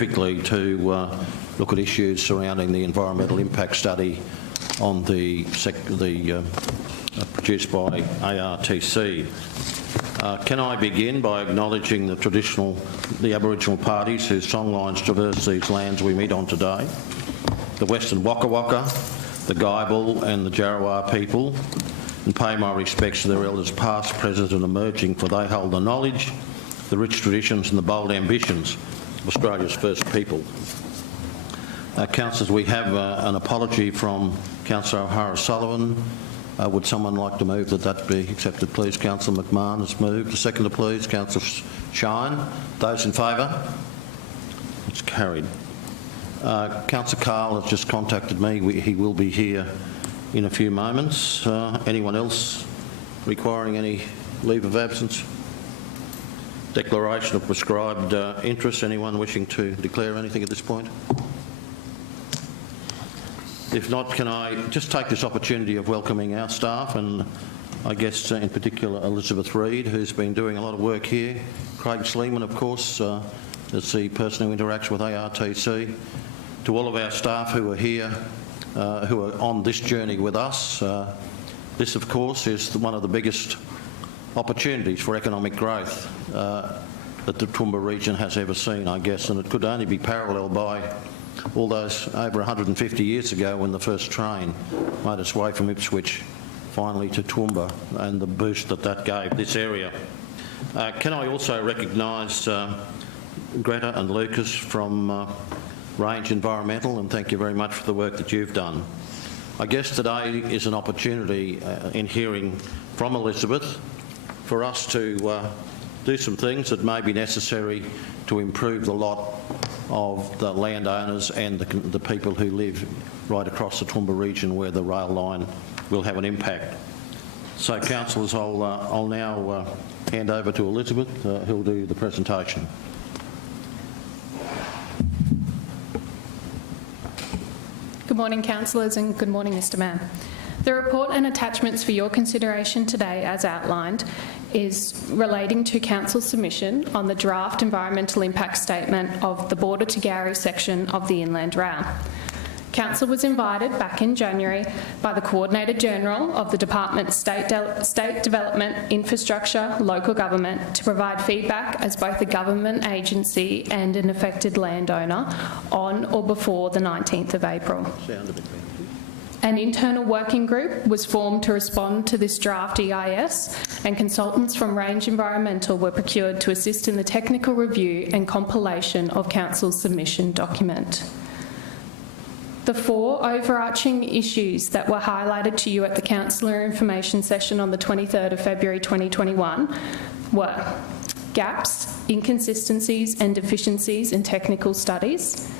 specifically to look at issues surrounding the environmental impact study on produced by ARTC. Can I begin by acknowledging the Aboriginal parties whose songlines traverse these lands we meet on today, the Western Waka Waka, the Guyabal and the Jarrawah people, and pay my respects to their elders past, present and emerging, for they hold the knowledge, the rich traditions and the bold ambitions of Australia's first people. Councillors, we have an apology from Councillor O'Hara-Sullivan. Would someone like to move that be accepted, please? Councillor McMahon has moved. A seconder, please. Councillor Shine. Those in favour? It's carried. Councillor Carl has just contacted me. He will be here in a few moments. Anyone else requiring any leave of absence? Declaration of prescribed interest. Anyone wishing to declare anything at this point? If not, can I just take this opportunity of welcoming our staff, and I guess in particular Elizabeth Reid, who's been doing a lot of work here. Craig Sleeman, of course, is the person who interacts with ARTC. To all of our staff who are here, who are on this journey with us, this of course is one of the biggest opportunities for economic growth that the Toowoomba region has ever seen, I guess, and it could only be paralleled by all those over 150 years ago when the first train made its way from Ipswich finally to Toowoomba, and the boost that gave this area. Can I also recognise Greta and Lucas from Range Environmental, and thank you very much for the work that you've done. I guess today is an opportunity in hearing from Elizabeth for us to do some things that may be necessary to improve the lot of the landowners and the people who live right across the Toowoomba region where the rail line will have an impact. So, councillors, I'll now hand over to Elizabeth, who'll do the presentation. Good morning, councillors, and good morning, Mr Mayor. The report and attachments for your consideration today, as outlined, is relating to Council's submission on the draft environmental impact statement of the Border to Gowrie section of the Inland Rail. Council was invited back in January by the Coordinator General of the Department State Development, Infrastructure, Local Government to provide feedback as both a government agency and an affected landowner on or before the 19th of April. An internal working group was formed to respond to this draft EIS, and consultants from Range Environmental were procured to assist in the technical review and compilation of Council's submission document. The four overarching issues that were highlighted to you at the Councillor Information session on the 23rd of February 2021 were gaps, inconsistencies and deficiencies in technical studies,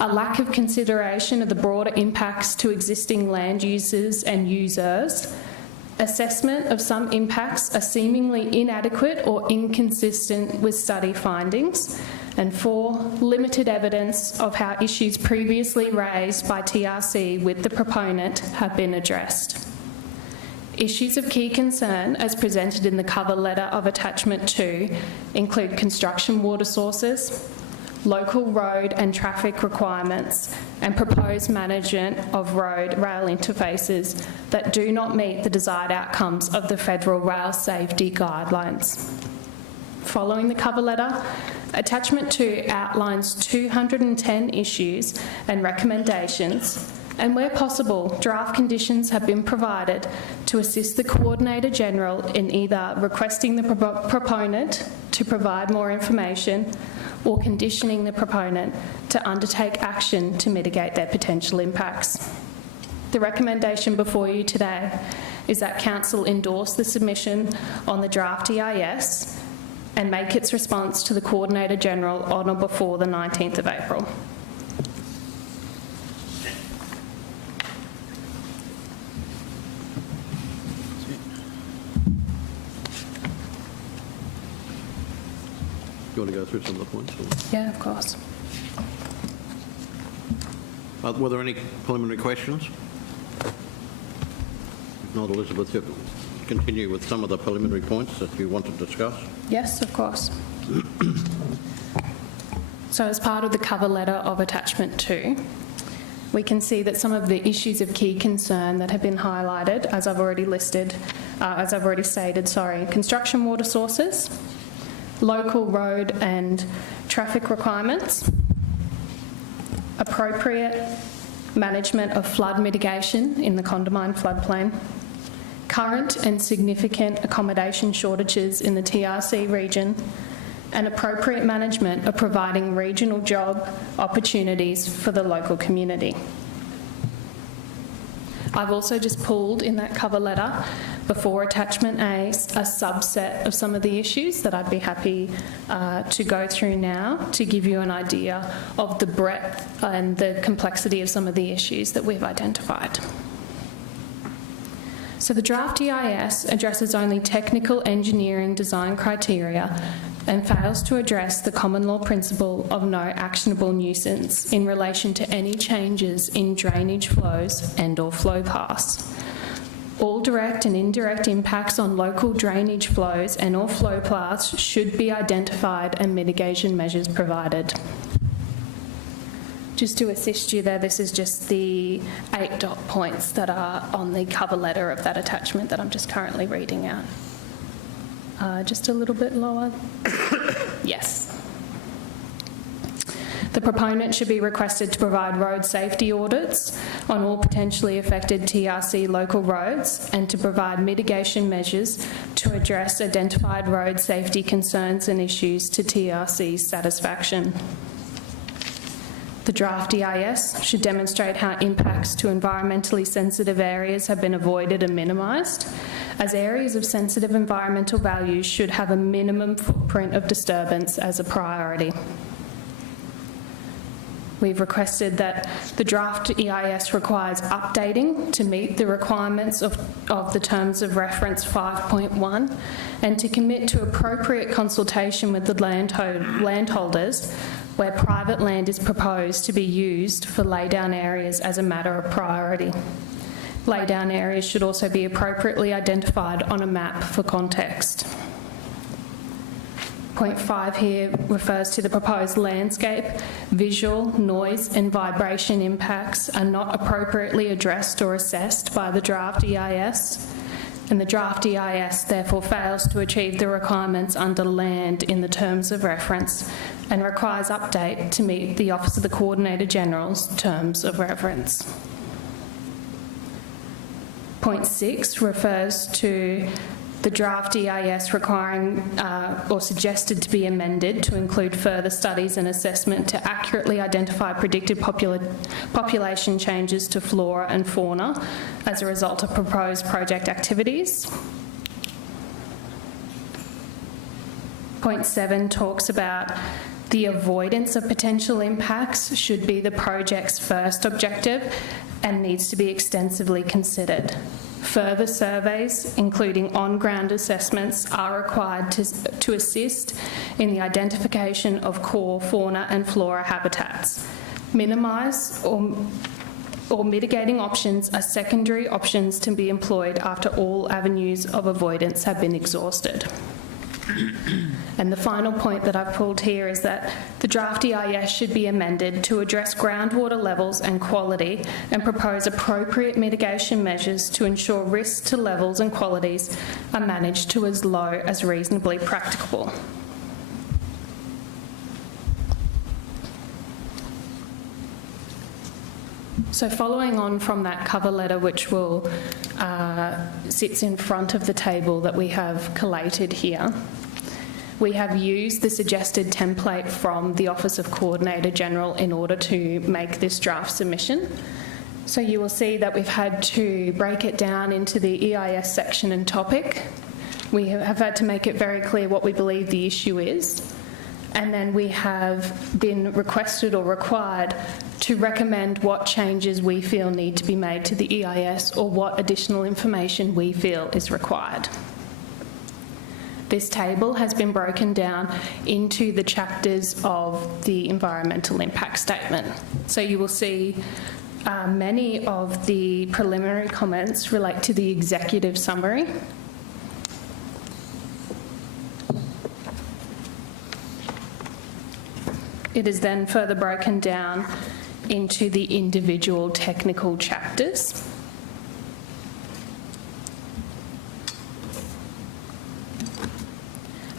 a lack of consideration of the broader impacts to existing land users and users, assessment of some impacts are seemingly inadequate or inconsistent with study findings, and 4, limited evidence of how issues previously raised by TRC with the proponent have been addressed. Issues of key concern, as presented in the cover letter of attachment 2, include construction water sources, local road and traffic requirements, and proposed management of road-rail interfaces that do not meet the desired outcomes of the Federal Rail Safety Guidelines. Following the cover letter, attachment 2 outlines 210 issues and recommendations, and where possible, draft conditions have been provided to assist the Coordinator General in either requesting the proponent to provide more information or conditioning the proponent to undertake action to mitigate their potential impacts. The recommendation before you today is that Council endorse the submission on the draft EIS and make its response to the Coordinator General on or before the 19th of April. You want to go through some of the points? Or? Yeah, of course. Were there any preliminary questions? If not, Elizabeth, you continue with some of the preliminary points that you want to discuss. Yes, of course. So as part of the cover letter of attachment 2, we can see that some of the issues of key concern that have been highlighted, as I've already stated, construction water sources, local road and traffic requirements, appropriate management of flood mitigation in the Condamine floodplain, current and significant accommodation shortages in the TRC region, and appropriate management of providing regional job opportunities for the local community. I've also just pulled in that cover letter before attachment A a subset of some of the issues that I'd be happy to go through now to give you an idea of the breadth and the complexity of some of the issues that we've identified. So the draft EIS addresses only technical engineering design criteria and fails to address the common law principle of no actionable nuisance in relation to any changes in drainage flows and/or flow paths. All direct and indirect impacts on local drainage flows and/or flow paths should be identified and mitigation measures provided. Just to assist you there, this is just the 8 dot points that are on the cover letter of that attachment that I'm just currently reading out. Just a little bit lower. Yes. The proponent should be requested to provide road safety audits on all potentially affected TRC local roads and to provide mitigation measures to address identified road safety concerns and issues to TRC's satisfaction. The draft EIS should demonstrate how impacts to environmentally sensitive areas have been avoided and minimised, as areas of sensitive environmental values should have a minimum footprint of disturbance as a priority. We've requested that the draft EIS requires updating to meet the requirements of the terms of reference 5.1 and to commit to appropriate consultation with the landholders where private land is proposed to be used for laydown areas as a matter of priority. Laydown areas should also be appropriately identified on a map for context. Point 5 here refers to the proposed landscape, visual, noise and vibration impacts are not appropriately addressed or assessed by the draft EIS, and the draft EIS therefore fails to achieve the requirements under land in the terms of reference and requires update to meet the Office of the Coordinator General's terms of reference. Point 6 refers to the draft EIS requiring or suggested to be amended to include further studies and assessment to accurately identify predicted population changes to flora and fauna as a result of proposed project activities. Point 7 talks about the avoidance of potential impacts should be the project's first objective and needs to be extensively considered. Further surveys, including on-ground assessments, are required to assist in the identification of core fauna and flora habitats. Minimise or mitigating options are secondary options to be employed after all avenues of avoidance have been exhausted. And the final point that I've pulled here is that the draft EIS should be amended to address groundwater levels and quality and propose appropriate mitigation measures to ensure risks to levels and qualities are managed to as low as reasonably practicable. So following on from that cover letter, which will sits in front of the table that we have collated here, we have used the suggested template from the Office of Coordinator General in order to make this draft submission. So you will see that we've had to break it down into the EIS section and topic. We have had to make it very clear what we believe the issue is. And then we have been requested or required to recommend what changes we feel need to be made to the EIS or what additional information we feel is required. This table has been broken down into the chapters of the environmental impact statement. So you will see many of the preliminary comments relate to the executive summary. it is then further broken down into the individual technical chapters.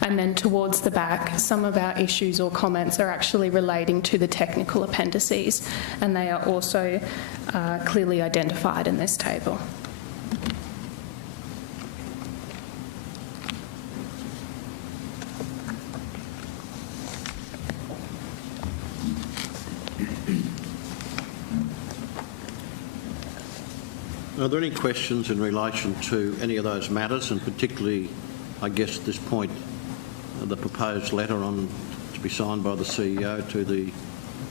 And then towards the back, some of our issues or comments are actually relating to the technical appendices, and they are also clearly identified in this table. Are there any questions in relation to any of those matters, and particularly, I guess at this point, the proposed letter to be signed by the CEO to the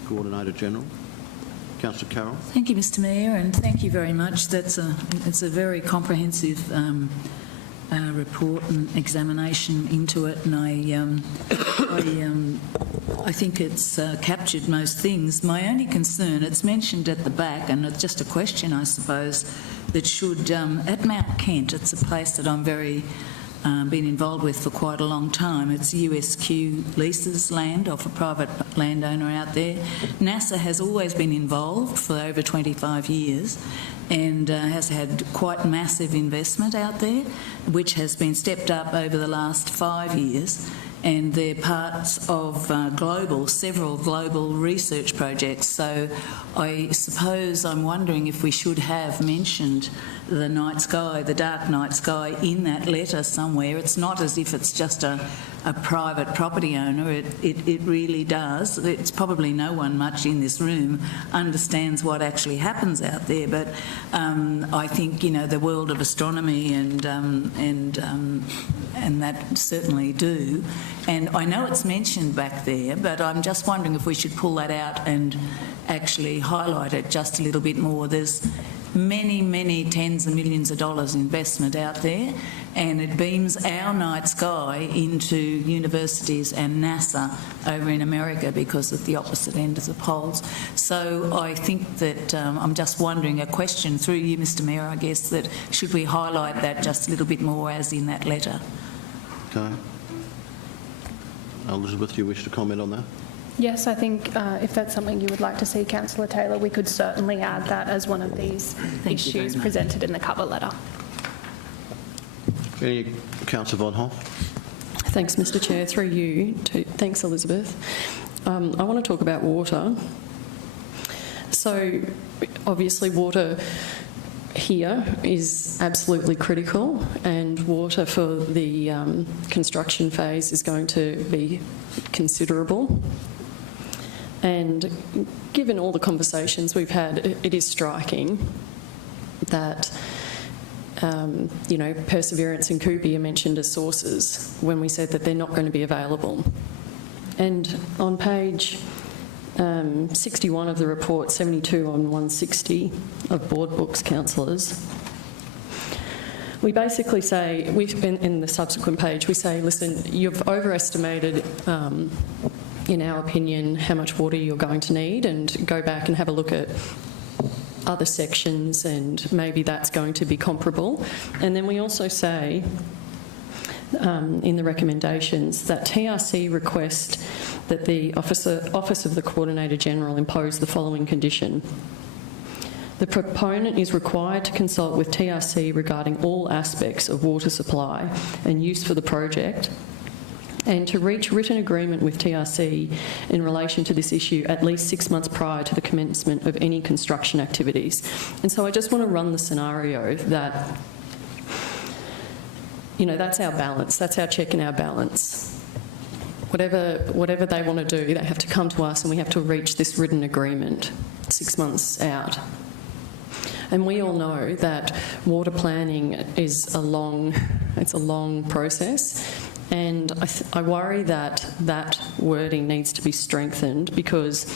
Coordinator General? Councillor Carroll. Thank you, Mr Mayor, and thank you very much. It's a very comprehensive report and examination into it, and I think it's captured most things. My only concern, it's mentioned at the back, and it's just a question, I suppose, that should, at Mount Kent, it's a place that I'm very been involved with for quite a long time. It's USQ leases land off a private landowner out there. NASA has always been involved for over 25 years and has had quite massive investment out there, which has been stepped up over the last 5 years. And they're parts of several global research projects. So I suppose I'm wondering if we should have mentioned the night sky, the dark night sky, in that letter somewhere. It's not as if it's just a private property owner. It really does. It's probably no one much in this room understands what actually happens out there, but I think, you know, the world of astronomy and that certainly do. And I know it's mentioned back there, but I'm just wondering if we should pull that out and actually highlight it just a little bit more. There's many tens of millions of dollars investment out there, and it beams our night sky into universities and NASA over in America because of the opposite end of the poles. So I think that I'm just wondering, a question through you, Mr Mayor, I guess, that should we highlight that just a little bit more as in that letter? Okay. Elizabeth, do you wish to comment on that? Yes, I think if that's something you would like to see, Councillor Taylor, we could certainly add that as one of these issues presented in the cover letter. Any Councillor Von Hoff? Thanks, Mr Chair. Through you, thanks, Elizabeth. I want to talk about water. So, obviously, water here is absolutely critical, and water for the construction phase is going to be considerable. And given all the conversations we've had, it is striking that you know, Perseverance and Kubi are mentioned as sources when we said that they're not going to be available. And on page 61 of the report, 72 on 160 of board books, councillors, we basically say, we've been in the subsequent page, we say, listen, you've overestimated, in our opinion, how much water you're going to need, and go back and have a look at other sections, and maybe that's going to be comparable. And then we also say in the recommendations that TRC request that the Office of the Coordinator General impose the following condition. The proponent is required to consult with TRC regarding all aspects of water supply and use for the project, and to reach written agreement with TRC in relation to this issue at least 6 months prior to the commencement of any construction activities. And so I just want to run the scenario that, you know, that's our balance, that's our check and our balance. Whatever they want to do, they have to come to us and we have to reach this written agreement 6 months out. And we all know that water planning is a long process. And I worry that that wording needs to be strengthened, because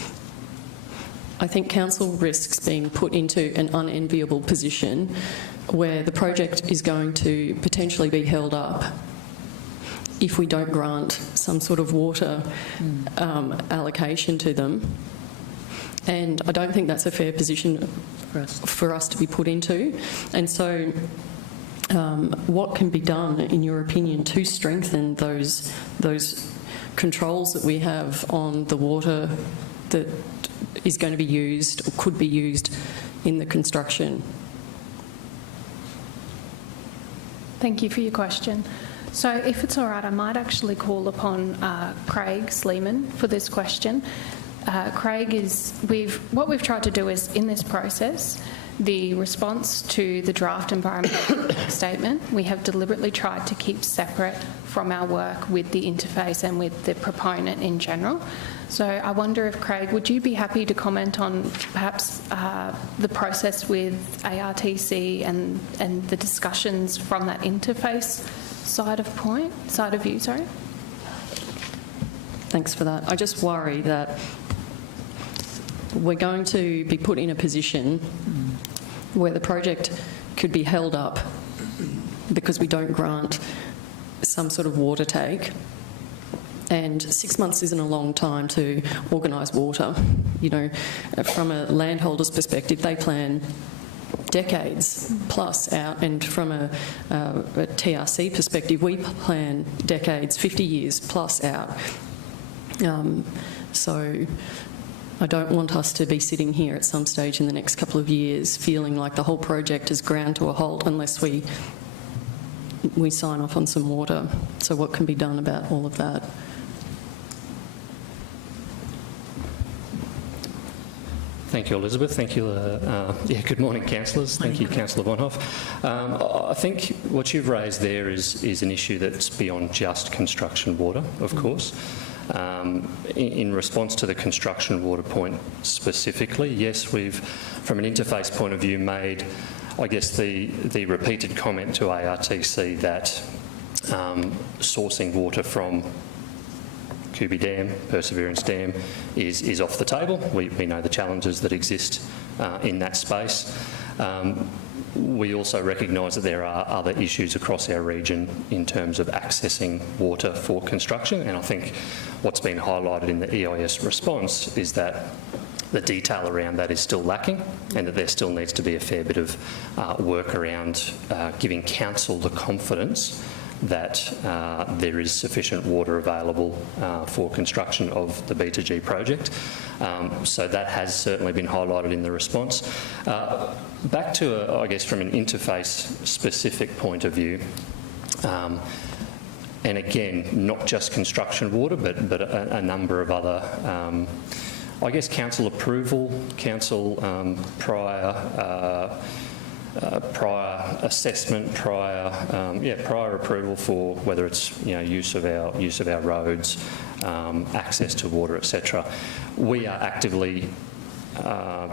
I think council risks being put into an unenviable position where the project is going to potentially be held up if we don't grant some sort of water allocation to them. And I don't think that's a fair position for us to be put into. And so what can be done, in your opinion, to strengthen those controls that we have on the water that is going to be used or could be used in the construction. Thank you for your question. So if it's all right, I might actually call upon Craig Sleeman for this question. Craig, what we've tried to do is, in this process, the response to the draft environmental statement, we have deliberately tried to keep separate from our work with the interface and with the proponent in general. So I wonder if, Craig, would you be happy to comment on perhaps the process with ARTC and the discussions from that interface side of view? Thanks for that. I just worry that we're going to be put in a position where the project could be held up because we don't grant some sort of water take. And 6 months isn't a long time to organise water. You know, from a landholder's perspective, they plan decades plus out, and from a TRC perspective, we plan decades, 50 years plus out. So I don't want us to be sitting here at some stage in the next couple of years feeling like the whole project is ground to a halt unless we sign off on some water. So what can be done about all of that? Thank you, Elizabeth. Thank you. Good morning, councillors. Thank you, Councillor Bonhoff. I think what you've raised there is an issue that's beyond just construction water, of course. In response to the construction water point specifically, yes, we've, from an interface point of view, made, I guess, the repeated comment to ARTC that sourcing water from Kubi Dam, Perseverance Dam, is off the table. We know the challenges that exist in that space. We also recognise that there are other issues across our region in terms of accessing water for construction, and I think what's been highlighted in the EIS response is that the detail around that is still lacking, and that there still needs to be a fair bit of work around giving council the confidence that there is sufficient water available for construction of the B2G project. So that has certainly been highlighted in the response. Back to, I guess, from an interface specific point of view, and again, not just construction water, but a number of other, I guess, council approval, council prior assessment, prior approval for whether it's use of our roads, access to water, etc. We are actively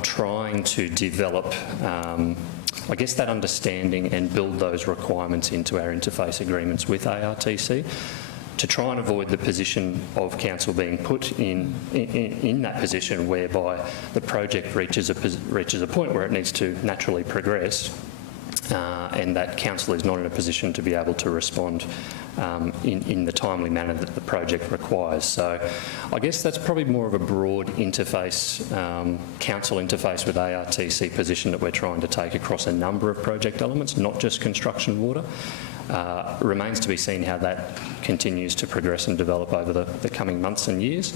trying to develop, I guess, that understanding and build those requirements into our interface agreements with ARTC, to try and avoid the position of council being put in that position whereby the project reaches a point where it needs to naturally progress, and that council is not in a position to be able to respond in the timely manner that the project requires. So I guess that's probably more of a broad interface, council interface with ARTC position that we're trying to take across a number of project elements, not just construction water. Remains to be seen how that continues to progress and develop over the coming months and years,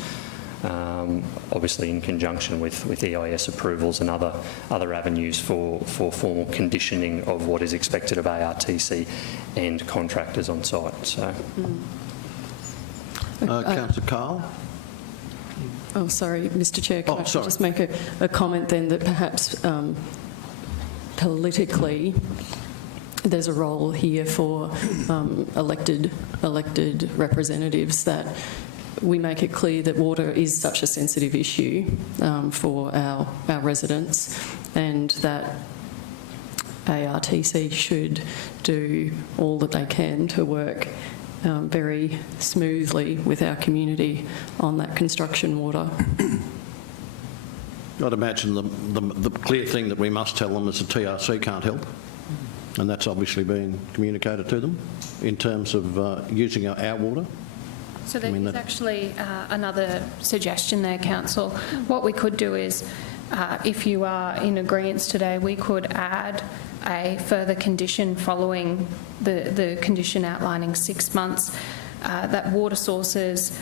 obviously in conjunction with EIS approvals and other avenues for formal conditioning of what is expected of ARTC and contractors on site. So, Councillor Carl? Oh, sorry, Mr Chair, can I just make a comment then that perhaps politically there's a role here for elected representatives, that we make it clear that water is such a sensitive issue for our residents, and that ARTC should do all that they can to work very smoothly with our community on that construction water. I'd imagine the clear thing that we must tell them is the TRC can't help, and that's obviously been communicated to them in terms of using our water. So there is actually another suggestion there, Council. What we could do is, if you are in agreement today, we could add a further condition following the condition outlining 6 months, that water sources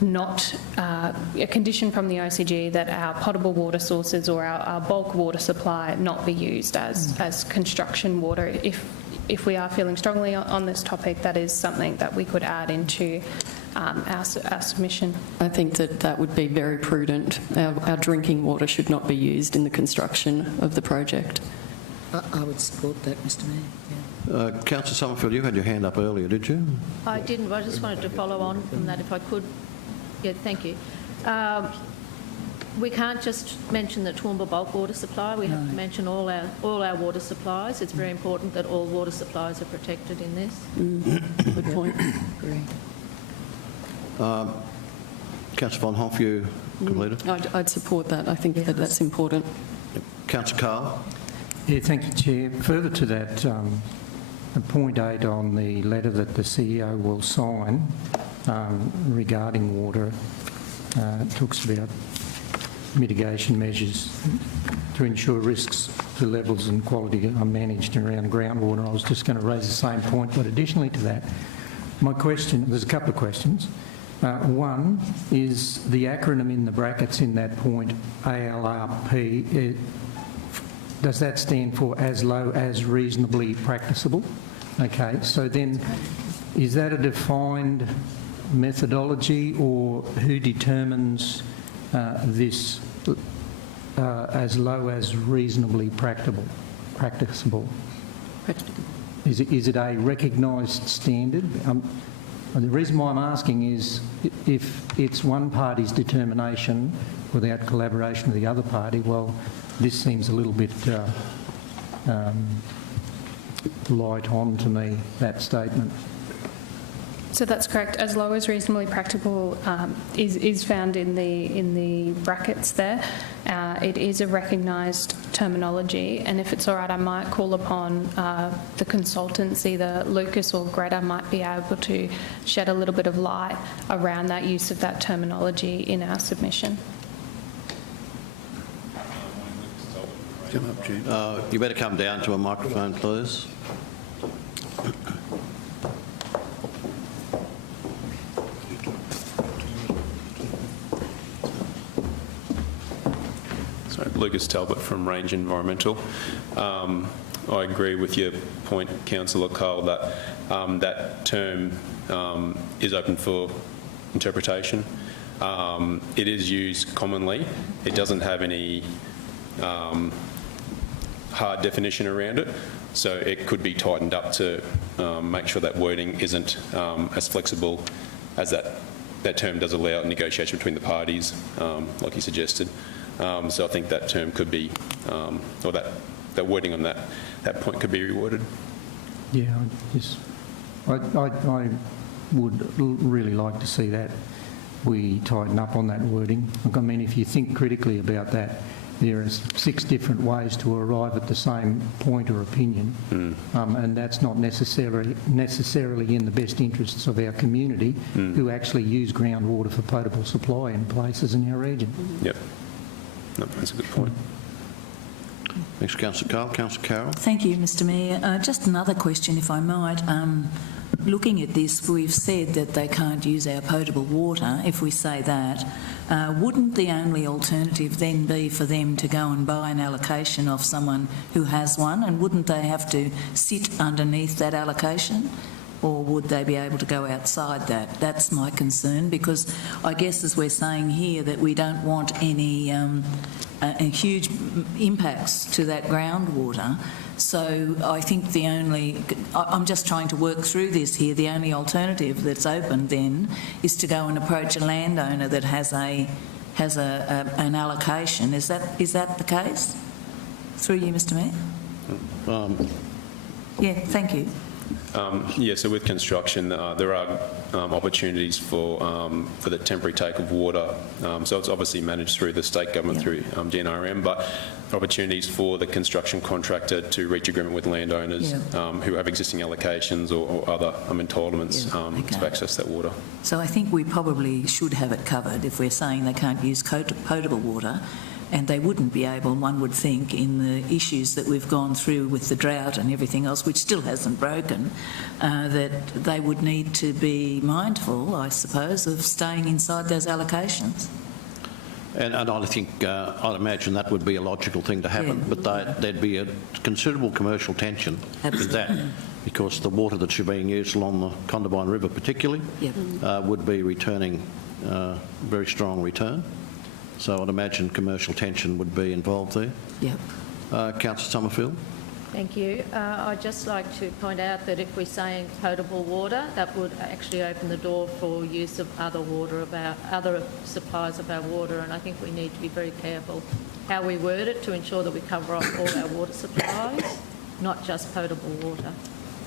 not a condition from the OCG that our potable water sources or our bulk water supply not be used as construction water. If we are feeling strongly on this topic, that is something that we could add into our submission. I think that would be very prudent. Our drinking water should not be used in the construction of the project. I would support that, Mr Mayor. Yeah. Councillor Summerfield, you had your hand up earlier, did you? I didn't, but I just wanted to follow on from that if I could. Yeah, thank you. We can't just mention the Toowoomba bulk water supply. We have to mention all our water supplies. It's very important that all water supplies are protected in this. Good point. Agree. Councillor Von Hoff, you completed? I'd support that. I think that's important. Councillor Carl? Yeah, thank you, Chair. Further to that, point 8 on the letter that the CEO will sign regarding water talks about mitigation measures to ensure risks to levels and quality are managed around groundwater. I was just going to raise the same point, but additionally to that, my question, there's a couple of questions. One is the acronym in the brackets in that point, ALRP, does that stand for as low as reasonably practicable? Okay, so then is that a defined methodology, or who determines this as low as reasonably practicable? Is it a recognised standard? The reason why I'm asking is if it's one party's determination without collaboration with the other party, well, this seems a little bit light on to me, that statement. So that's correct. As low as reasonably practicable is found in the brackets there. It is a recognised terminology, and if it's all right, I might call upon the consultants, either Lucas or Greta might be able to shed a little bit of light around that use of that terminology in our submission. Come up, June. You better come down to a microphone, please. Lucas Talbot from Range Environmental. I agree with your point, Councillor Cole, that that term is open for interpretation. It is used commonly. It doesn't have any hard definition around it, so it could be tightened up to make sure that wording isn't as flexible as that term does allow negotiation between the parties, like you suggested. So I think that term could be, or that wording on that point could be reworded. Yeah, I would really like to see that we tighten up on that wording. I mean, if you think critically about that, there are 6 different ways to arrive at the same point or opinion, and that's not necessarily in the best interests of our community who actually use groundwater for potable supply in places in our region. Yep. No, that's a good point. Thanks, Councillor Carl. Councillor Carroll. Thank you, Mr Mayor. Just another question, if I might. Looking at this, we've said that they can't use our potable water. If we say that, wouldn't the only alternative then be for them to go and buy an allocation off someone who has one, and wouldn't they have to sit underneath that allocation? Or would they be able to go outside that? That's my concern, because I guess as we're saying here that we don't want any huge impacts to that groundwater. So I think I'm just trying to work through this here, the only alternative that's open then is to go and approach a landowner that has an allocation. Is that the case? Through you, Mr Mayor? Yeah, thank you. Yeah, so with construction, there are opportunities for the temporary take of water. So it's obviously managed through the state government through DNRM, but opportunities for the construction contractor to reach agreement with landowners who have existing allocations or other entitlements to access that water. So I think we probably should have it covered if we're saying they can't use potable water. and they wouldn't be able, one would think, in the issues that we've gone through with the drought and everything else, which still hasn't broken, that they would need to be mindful, I suppose, of staying inside those allocations. And I think, I'd imagine that would be a logical thing to happen, Yeah. but there'd be a considerable commercial tension with that, because the water that's being used along the Condamine River particularly Yep. would be returning very strong return. So I'd imagine commercial tension would be involved there. Yep. Councillor Summerfield? Thank you. I'd just like to point out that if we're saying potable water, that would actually open the door for use of other supplies of our water, and I think we need to be very careful how we word it to ensure that we cover off all our water supplies, not just potable water.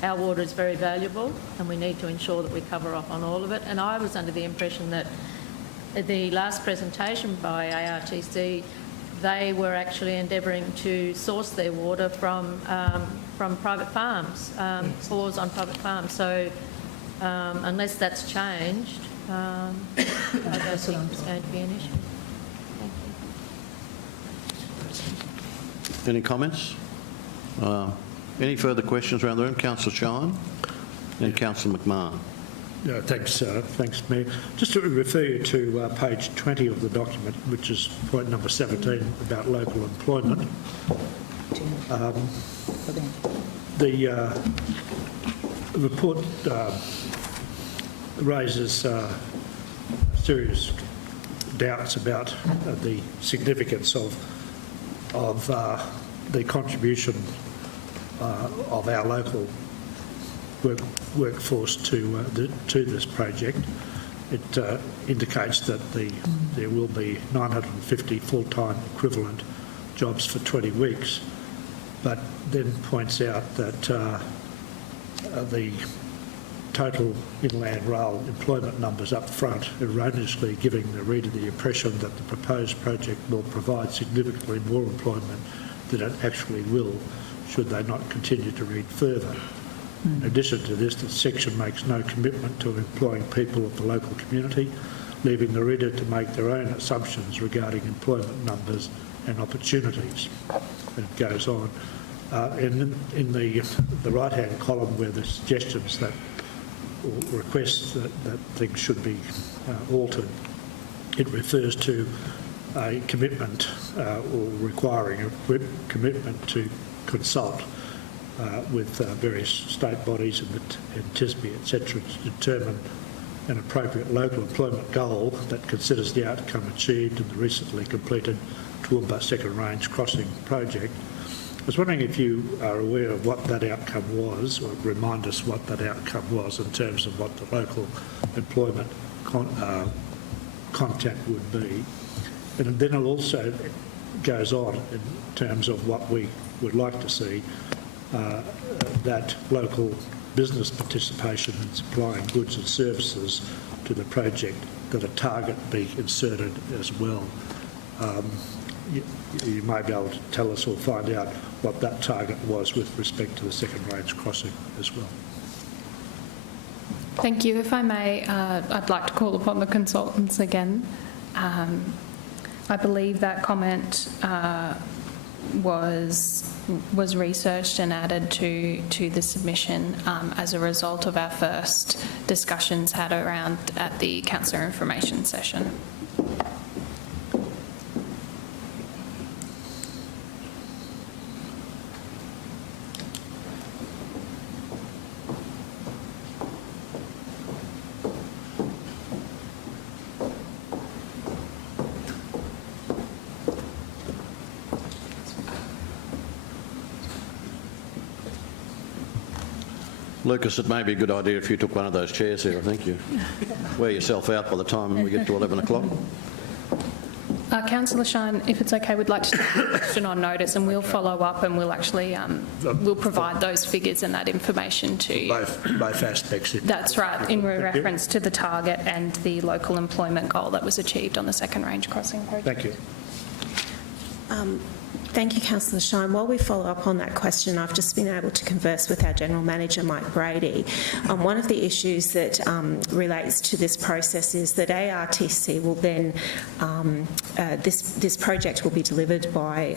Our water is very valuable, and we need to ensure that we cover off on all of it. And I was under the impression that the last presentation by ARTC, they were actually endeavouring to source their water from private farms, bores on private farms. So unless that's changed, I don't think it's going to be an issue. Thank you. Any comments? Any further questions around the room? Councillor Shine and Councillor McMahon. Thanks, Mayor. Just to refer you to page 20 of the document, which is point number 17 about local employment. The report raises serious doubts about the significance of the contribution of our local workforce to this project. It indicates that there will be 950 full-time equivalent jobs for 20 weeks, but then points out that the total inland rail employment numbers up front, erroneously giving the reader the impression that the proposed project will provide significantly more employment than it actually will, should they not continue to read further. In addition to this, the section makes no commitment to employing people of the local community, leaving the reader to make their own assumptions regarding employment numbers and opportunities. And it goes on. And in the right-hand column, where the suggestions that or requests that things should be altered, it refers to a commitment or requiring a commitment to consult with various state bodies and TISBE, etc., to determine an appropriate local employment goal that considers the outcome achieved in the recently completed Toowoomba Second Range Crossing project. I was wondering if you are aware of what that outcome was, or remind us what that outcome was in terms of what the local employment content would be. And then it also goes on in terms of what we would like to see, that local business participation in supplying goods and services to the project, that a target be inserted as well. You may be able to tell us or find out what that target was with respect to the second range crossing as well. Thank you. If I may, I'd like to call upon the consultants again. I believe that comment was researched and added to the submission as a result of our first discussions had around at the councillor information session. Lucas, it may be a good idea if you took one of those chairs here. I think you wear yourself out by the time we get to 11 o'clock. Councillor Shine, if it's okay, we'd like to take the question on notice, and we'll follow up, and we'll actually we'll provide those figures and that information to you. Both aspects. That's right, in reference to the target and the local employment goal that was achieved on the second range crossing project. Thank you. Thank you, Councillor Shine. While we follow up on that question, I've just been able to converse with our General Manager, Mike Brady. One of the issues that relates to this process is that ARTC will then, this project will be delivered by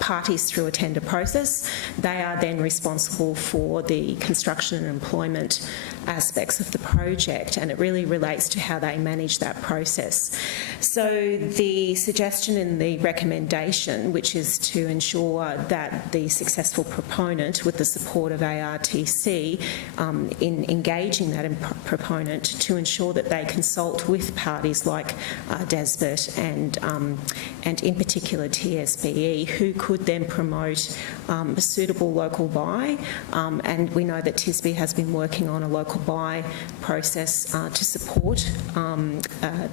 parties through a tender process. They are then responsible for the construction and employment aspects of the project, and it really relates to how they manage that process. So the suggestion in the recommendation, which is to ensure that the successful proponent, with the support of ARTC, in engaging that proponent, to ensure that they consult with parties like DESBT and in particular TSBE, who could then promote a suitable local buy. And we know that TSBE has been working on a local buy process to support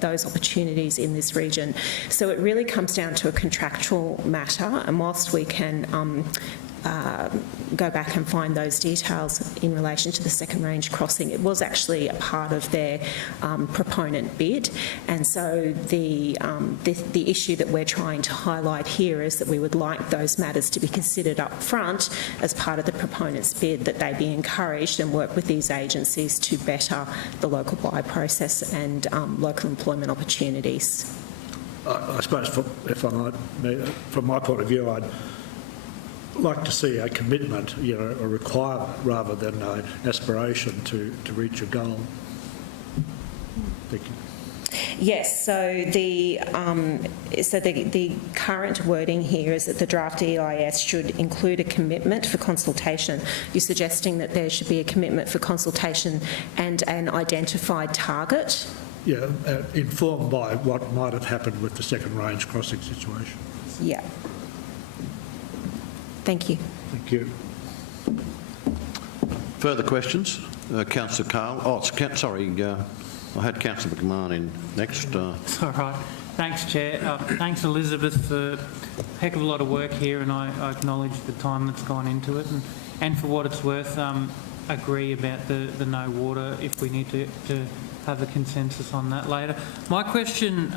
those opportunities in this region. So it really comes down to a contractual matter, and whilst we can go back and find those details in relation to the second range crossing, it was actually a part of their proponent bid, and so the issue that we're trying to highlight here is that we would like those matters to be considered up front as part of the proponent's bid, that they be encouraged and work with these agencies to better the local buy process and local employment opportunities. I suppose, if I might, from my point of view, I'd like to see a commitment, a requirement rather than an aspiration to reach a goal. Thank you. Yes, so the current wording here is that the draft EIS should include a commitment for consultation. You're suggesting that there should be a commitment for consultation and an identified target? Yeah, informed by what might have happened with the second range crossing situation. Yeah. Thank you. Thank you. Further questions? Councillor Carl. Oh, sorry, I had Councillor McMahon in next. It's all right. Thanks, Chair. Thanks, Elizabeth, for a heck of a lot of work here, and I acknowledge the time that's gone into it. And for what it's worth, agree about the no water if we need to have a consensus on that later. My question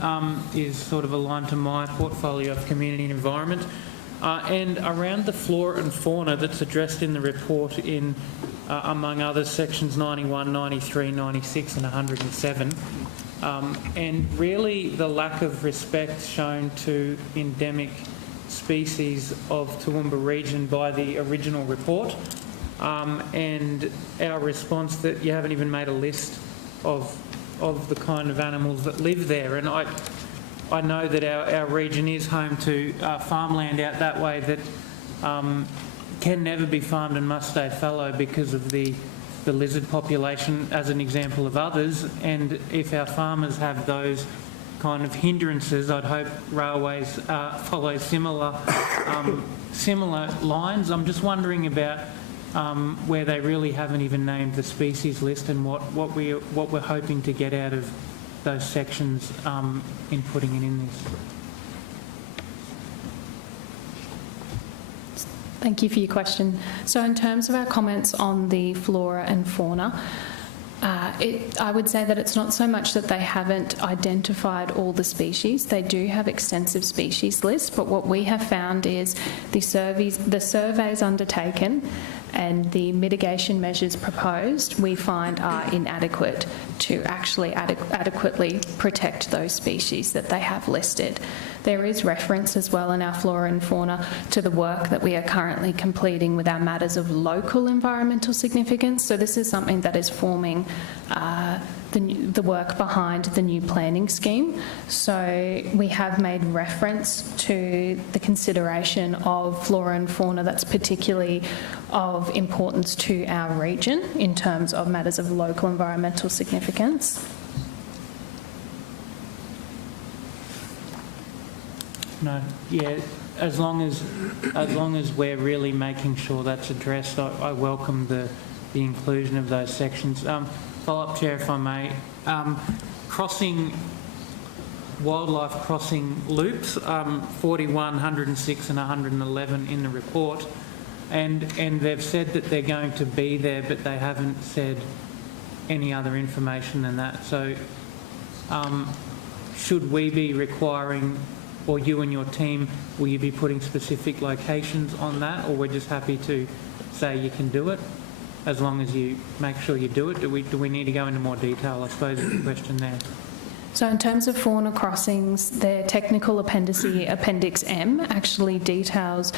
is sort of aligned to my portfolio of community and environment. And around the flora and fauna that's addressed in the report in, among others, sections 91, 93, 96 and 107. And really the lack of respect shown to endemic species of Toowoomba region by the original report, and our response that you haven't even made a list of the kind of animals that live there. And I know that our region is home to farmland out that way that can never be farmed and must stay fallow because of the lizard population, as an example of others. And if our farmers have those kind of hindrances, I'd hope railways follow similar lines. I'm just wondering about where they really haven't even named the species list and what we're hoping to get out of those sections in putting it in this. Thank you for your question. So in terms of our comments on the flora and fauna, I would say that it's not so much that they haven't identified all the species. They do have extensive species lists, but what we have found is the surveys undertaken and the mitigation measures proposed, we find are inadequate to actually adequately protect those species that they have listed. There is reference as well in our flora and fauna to the work that we are currently completing with our matters of local environmental significance. So this is something that is forming the work behind the new planning scheme. So we have made reference to the consideration of flora and fauna that's particularly of importance to our region in terms of matters of local environmental significance. No, yeah, as long as we're really making sure that's addressed, I welcome the inclusion of those sections. Follow-up, Chair, if I may. Wildlife crossing loops, 41, 106 and 111 in the report, and they've said that they're going to be there, but they haven't said any other information than that. So should we be requiring or you and your team, will you be putting specific locations on that, or we're just happy to say you can do it as long as you make sure you do it? Do we need to go into more detail, I suppose, is the question there. So in terms of fauna crossings, their technical Appendix M actually details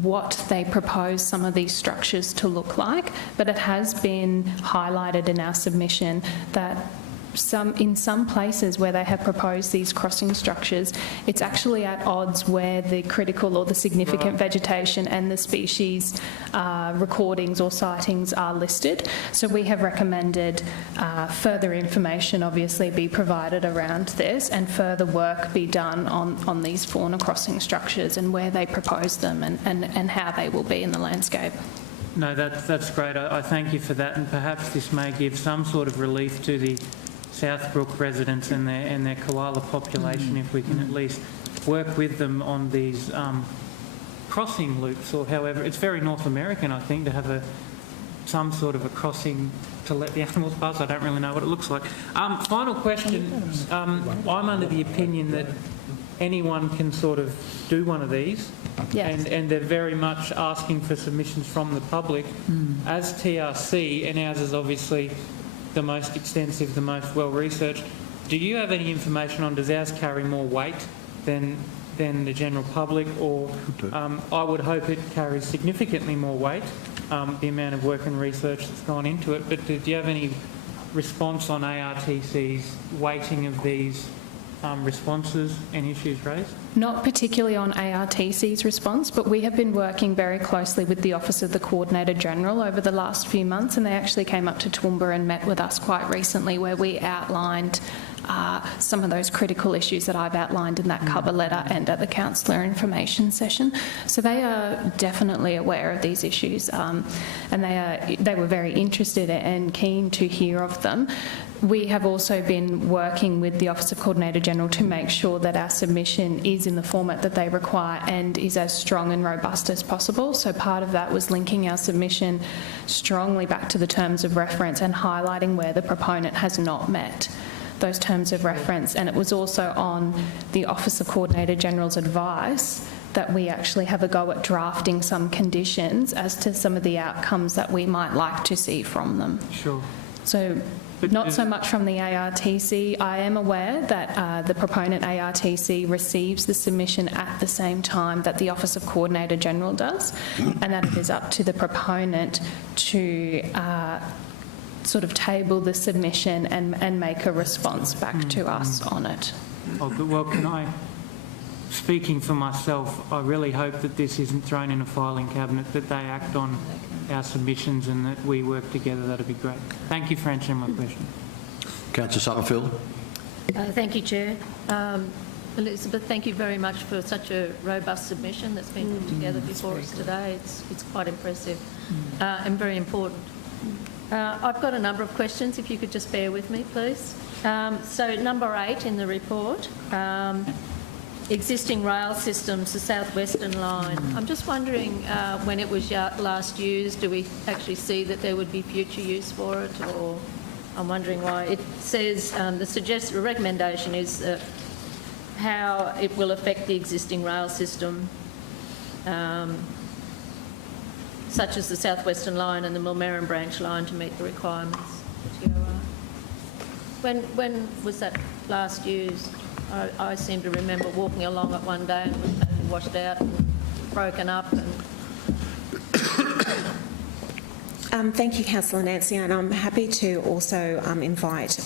what they propose some of these structures to look like, but it has been highlighted in our submission that in some places where they have proposed these crossing structures, it's actually at odds where the critical or the significant vegetation and the species recordings or sightings are listed. So we have recommended further information obviously be provided around this and further work be done on these fauna crossing structures and where they propose them and how they will be in the landscape. No, that's great. I thank you for that, and perhaps this may give some sort of relief to the Southbrook residents and their koala population if we can at least work with them on these crossing loops, or however. It's very North American, I think, to have some sort of a crossing to let the animals pass. I don't really know what it looks like. Final question. I'm under the opinion that anyone can sort of do one of these. Yes. And they're very much asking for submissions from the public. As TRC, and ours is obviously the most extensive, the most well-researched, do you have any information on, does ours carry more weight than the general public, or I would hope it carries significantly more weight, the amount of work and research that's gone into it, but do you have any response on ARTC's weighting of these responses and issues raised? Not particularly on ARTC's response, but we have been working very closely with the Office of the Coordinator General over the last few months, and they actually came up to Toowoomba and met with us quite recently, where we outlined some of those critical issues that I've outlined in that cover letter and at the councillor information session. So they are definitely aware of these issues, and they were very interested and keen to hear of them. We have also been working with the Office of Coordinator General to make sure that our submission is in the format that they require and is as strong and robust as possible. So part of that was linking our submission strongly back to the terms of reference and highlighting where the proponent has not met those terms of reference. And it was also on the Office of Coordinator General's advice that we actually have a go at drafting some conditions as to some of the outcomes that we might like to see from them. Sure. So not so much from the ARTC. I am aware that the proponent ARTC receives the submission at the same time that the Office of Coordinator General does, and that it is up to the proponent to sort of table the submission and make a response back to us on it. Oh, good. Well, can I, speaking for myself, I really hope that this isn't thrown in a filing cabinet, that they act on our submissions and that we work together. That'd be great. Thank you for answering my question. Councillor Summerfield. Thank you, Chair. Elizabeth, thank you very much for such a robust submission that's been put together before us today. It's quite impressive and very important. I've got a number of questions, if you could just bear with me, please. So number 8 in the report, existing rail systems, the southwestern line. I'm just wondering, when it was last used, do we actually see that there would be future use for it, or I'm wondering why? It says the suggested recommendation is how it will affect the existing rail system, such as the southwestern line and the Millmerran branch line, to meet the requirements. When was that last used? I seem to remember walking along it one day and it was washed out and broken up. Thank you, Councillor Nancy, and I'm happy to also invite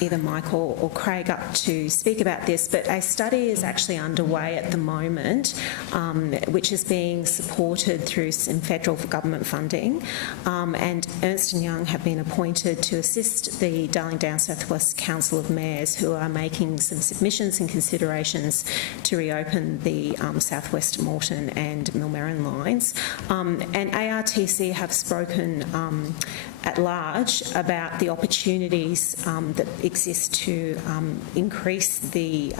either Michael or Craig up to speak about this, but a study is actually underway at the moment which is being supported through some federal government funding, and Ernst & Young have been appointed to assist the Darling Downs South West Council of Mayors, who are making some submissions and considerations to reopen the South West Moreton and Millmerran lines, and ARTC have spoken at large about the opportunities that exist to increase the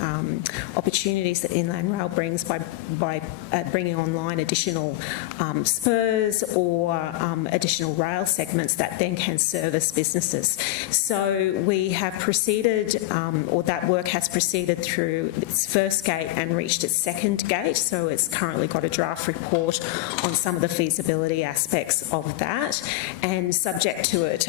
opportunities that Inland Rail brings by bringing online additional spurs or additional rail segments that then can service businesses. So we have proceeded, or that work has proceeded through its first gate and reached its second gate, so it's currently got a draft report on some of the feasibility aspects of that, and subject to it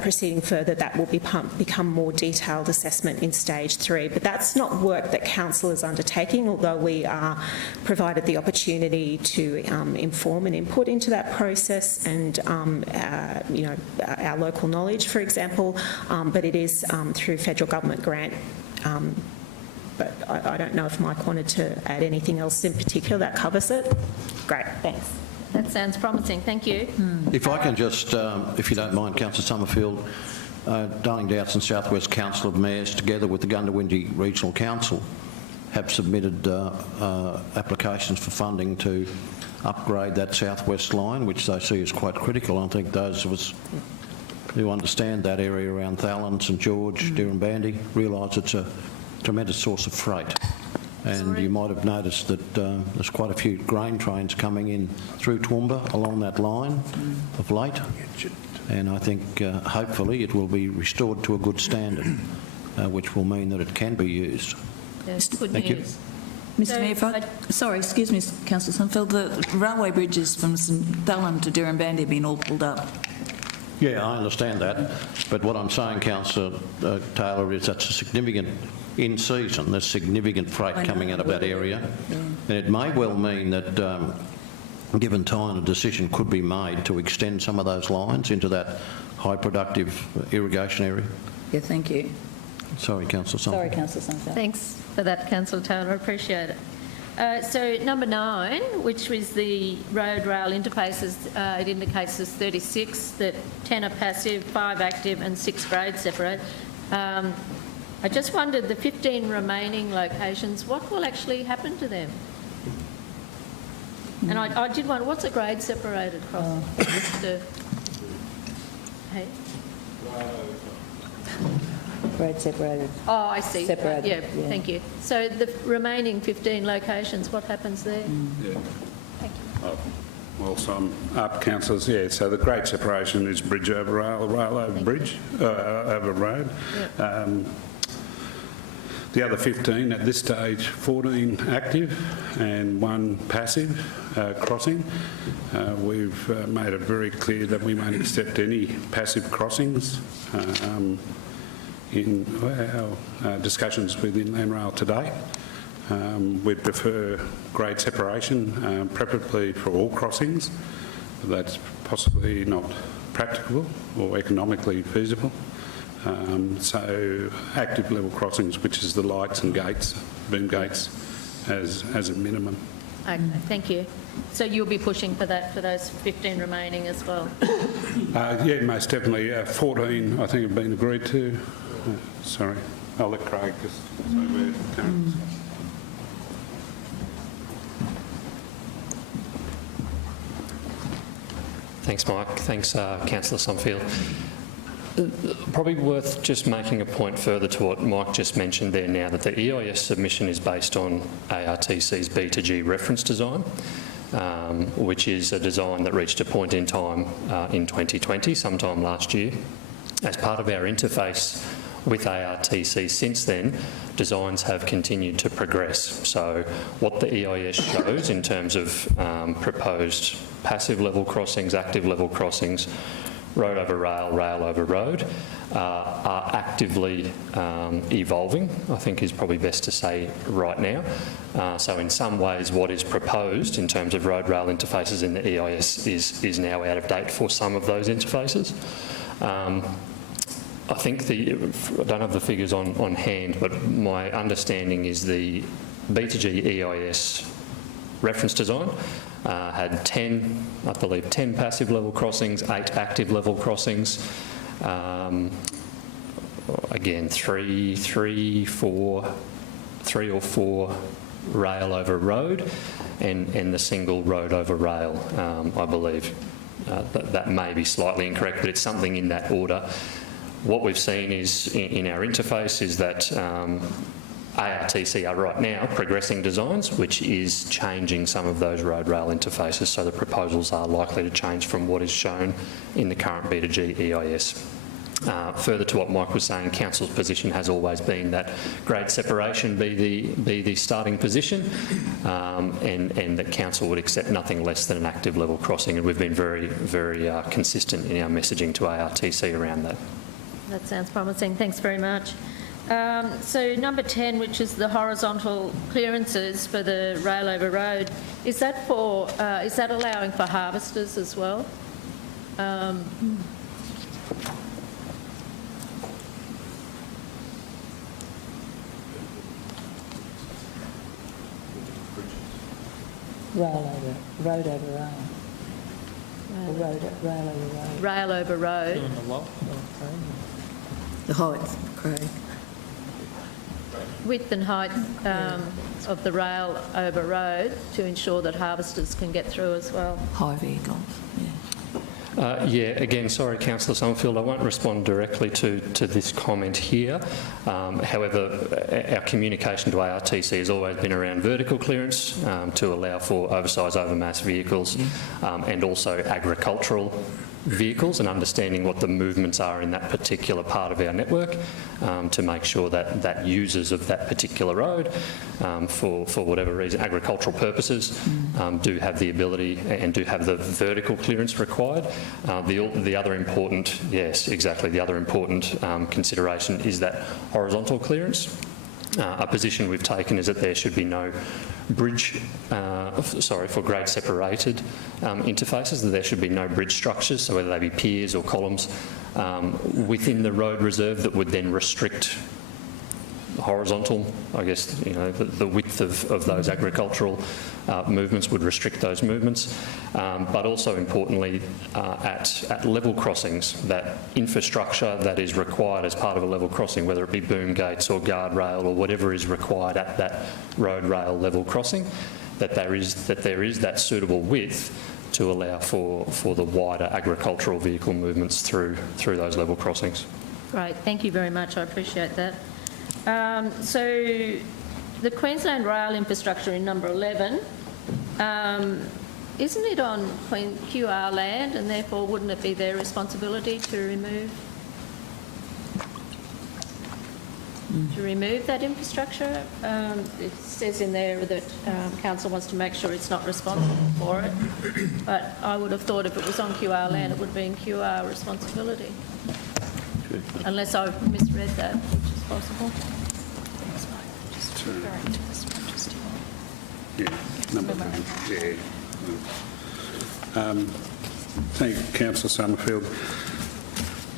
proceeding further, that will become more detailed assessment in stage 3. But that's not work that council is undertaking, although we are provided the opportunity to inform and input into that process and our local knowledge, for example, but it is through federal government grant. But I don't know if Mike wanted to add anything else in particular that covers it. Great, thanks. That sounds promising. Thank you. If I can just, if you don't mind, Councillor Summerfield, Darling Dowson South West Council of Mayors, together with the Gundawindi Regional Council, have submitted applications for funding to upgrade that southwest line, which they see as quite critical. I think those of us who understand that area around Thallon, St George, Dirranbandi, realise it's a tremendous source of freight. And you might have noticed that there's quite a few grain trains coming in through Toowoomba along that line of late. And I think hopefully it will be restored to a good standard, which will mean that it can be used. Yes, good Thank news. you. Mr So, Mayor, if I, sorry, excuse me, Councillor Sunfield, the railway bridges from St Thallon to Dirranbandi have been all pulled up. Yeah, I understand that. But what I'm saying, Councillor Taylor, is that's a significant, in season, there's significant freight coming out of that area. Yeah. And it may well mean that, given time, a decision could be made to extend some of those lines into that high productive irrigation area. Yeah, thank you. Sorry, Councillor Sunfield. Sorry, Councillor Sunfield. Thanks for that, Councillor Taylor. I appreciate it. So number 9, which was the road rail interfaces, it indicates there's 36, that 10 are passive, 5 active and 6 grade separate. I just wondered, the 15 remaining locations, what will actually happen to them? And I did wonder, what's a grade separated crossing? Hey? Grade separated. Oh, I see. Separated, Yeah, yeah. thank you. So the remaining 15 locations, what happens there? Yeah. Thank you. Well, some up councillors, yeah. So the grade separation is bridge over rail, rail over bridge, over road. Yep. The other 15 at this stage, 14 active and 1 passive crossing. We've made it very clear that we won't accept any passive crossings in our discussions with Inland Rail today. We'd prefer grade separation, preferably for all crossings. That's possibly not practicable or economically feasible. So active level crossings, which is the lights and gates, boom gates, as a minimum. Okay, thank you. So you'll be pushing for that, for those 15 remaining as well? Yeah, most definitely. 14, I think, have been agreed to. Sorry, I'll let Craig just say where current. Thanks, Mike. Thanks, Councillor Sumfield. Probably worth just making a point further to what Mike just mentioned there now, that the EIS submission is based on ARTC's B2G reference design, which is a design that reached a point in time in 2020, sometime last year. As part of our interface with ARTC since then, designs have continued to progress. So what the EIS shows in terms of proposed passive level crossings, active level crossings, road over rail, rail over road, are actively evolving, I think is probably best to say right now. So in some ways what is proposed in terms of road rail interfaces in the EIS is now out of date for some of those interfaces. I think I don't have the figures on hand, but my understanding is the B2G EIS reference design had 10, I believe, 10 passive level crossings, 8 active level crossings. Again, three or four rail over road, and the single road over rail, I believe. that may be slightly incorrect, but it's something in that order. What we've seen is in our interface is that ARTC are right now progressing designs, which is changing some of those road rail interfaces, so the proposals are likely to change from what is shown in the current B2G EIS. Further to what Mike was saying, Council's position has always been that grade separation be the starting position, and that Council would accept nothing less than an active level crossing, and we've been very, very consistent in our messaging to ARTC around that. That sounds promising. Thanks very much. So number 10, which is the horizontal clearances for the rail over road, is that allowing for harvesters as well? Road over rail. Rail over road. The height, Craig. Width and height of the rail over road to ensure that harvesters can get through as well. High vehicles, yeah. Yeah, again, sorry, Councillor Summerfield, I won't respond directly to this comment here. However, our communication to ARTC has always been around vertical clearance to allow for oversized, overmass vehicles and also agricultural vehicles, and understanding what the movements are in that particular part of our network to make sure that users of that particular road, for whatever reason, agricultural purposes, do have the ability and do have the vertical clearance required. The other important, yes, exactly, the other important consideration is that horizontal clearance. A position we've taken is that there should be no bridge, for grade separated interfaces, that there should be no bridge structures, so whether they be piers or columns within the road reserve that would then restrict horizontal, I guess, the width of those agricultural movements would restrict those movements. But also importantly, at level crossings, that infrastructure that is required as part of a level crossing, whether it be boom gates or guardrail or whatever is required at that road rail level crossing, that there is that suitable width to allow for the wider agricultural vehicle movements through those level crossings. Great, thank you very much. I appreciate that. So the Queensland Rail infrastructure in number 11, isn't it on QR land, and therefore wouldn't it be their responsibility to remove that infrastructure? It says in there that Council wants to make sure it's not responsible for it, but I would have thought if it was on QR land it would be in QR responsibility, unless I've misread that, which is possible. Yeah, number 10. Yeah. Thank you, Councillor Summerfield.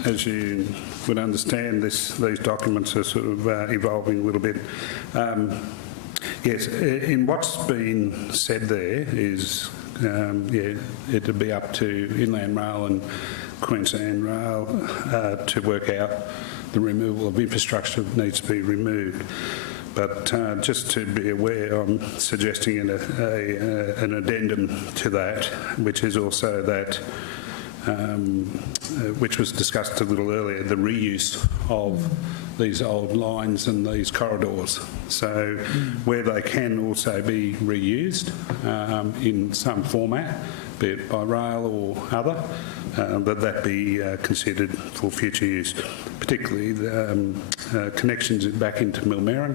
As you would understand, these documents are sort of evolving a little bit. Yes, in what's been said there is, it'd be up to Inland Rail and Queensland Rail to work out the removal of infrastructure that needs to be removed. But just to be aware, I'm suggesting an addendum to that, which is also that, which was discussed a little earlier, the reuse of these old lines and these corridors. So where they can also be reused in some format, be it by rail or other, that be considered for future use, particularly the connections back into Millmerran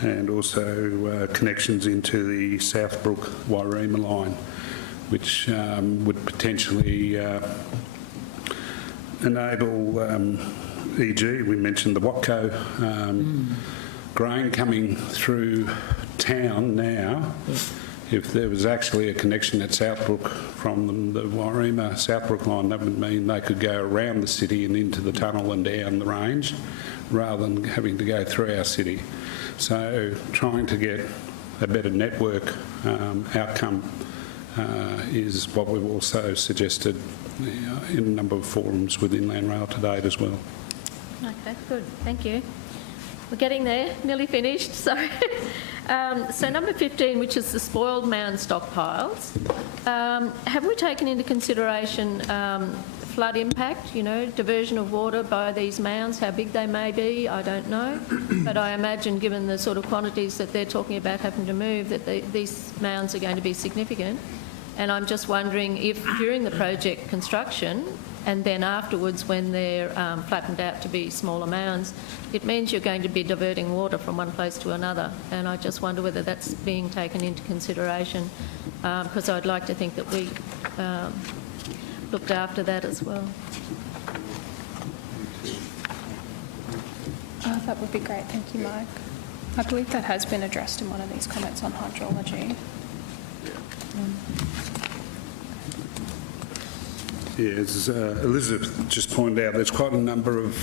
and also connections into the Southbrook-Wairema line, which would potentially enable, e.g., we mentioned the Watco grain coming through town now. If there was actually a connection at Southbrook from the Wairema Southbrook line, that would mean they could go around the city and into the tunnel and down the range rather than having to go through our city. So trying to get a better network outcome is what we've also suggested in a number of forums with Inland Rail to date as well. Okay, good. Thank you. We're getting there, nearly finished, sorry. So number 15, which is the spoiled mound stockpiles, have we taken into consideration flood impact, you know, diversion of water by these mounds, how big they may be, I don't know. But I imagine, given the sort of quantities that they're talking about having to move, that these mounds are going to be significant. And I'm just wondering if during the project construction and then afterwards when they're flattened out to be smaller mounds, it means you're going to be diverting water from one place to another. And I just wonder whether that's being taken into consideration, because I'd like to think that we looked after that as well. That would be great, thank you, Mike. I believe that has been addressed in one of these comments on hydrology. Yeah, as Elizabeth just pointed out, there's quite a number of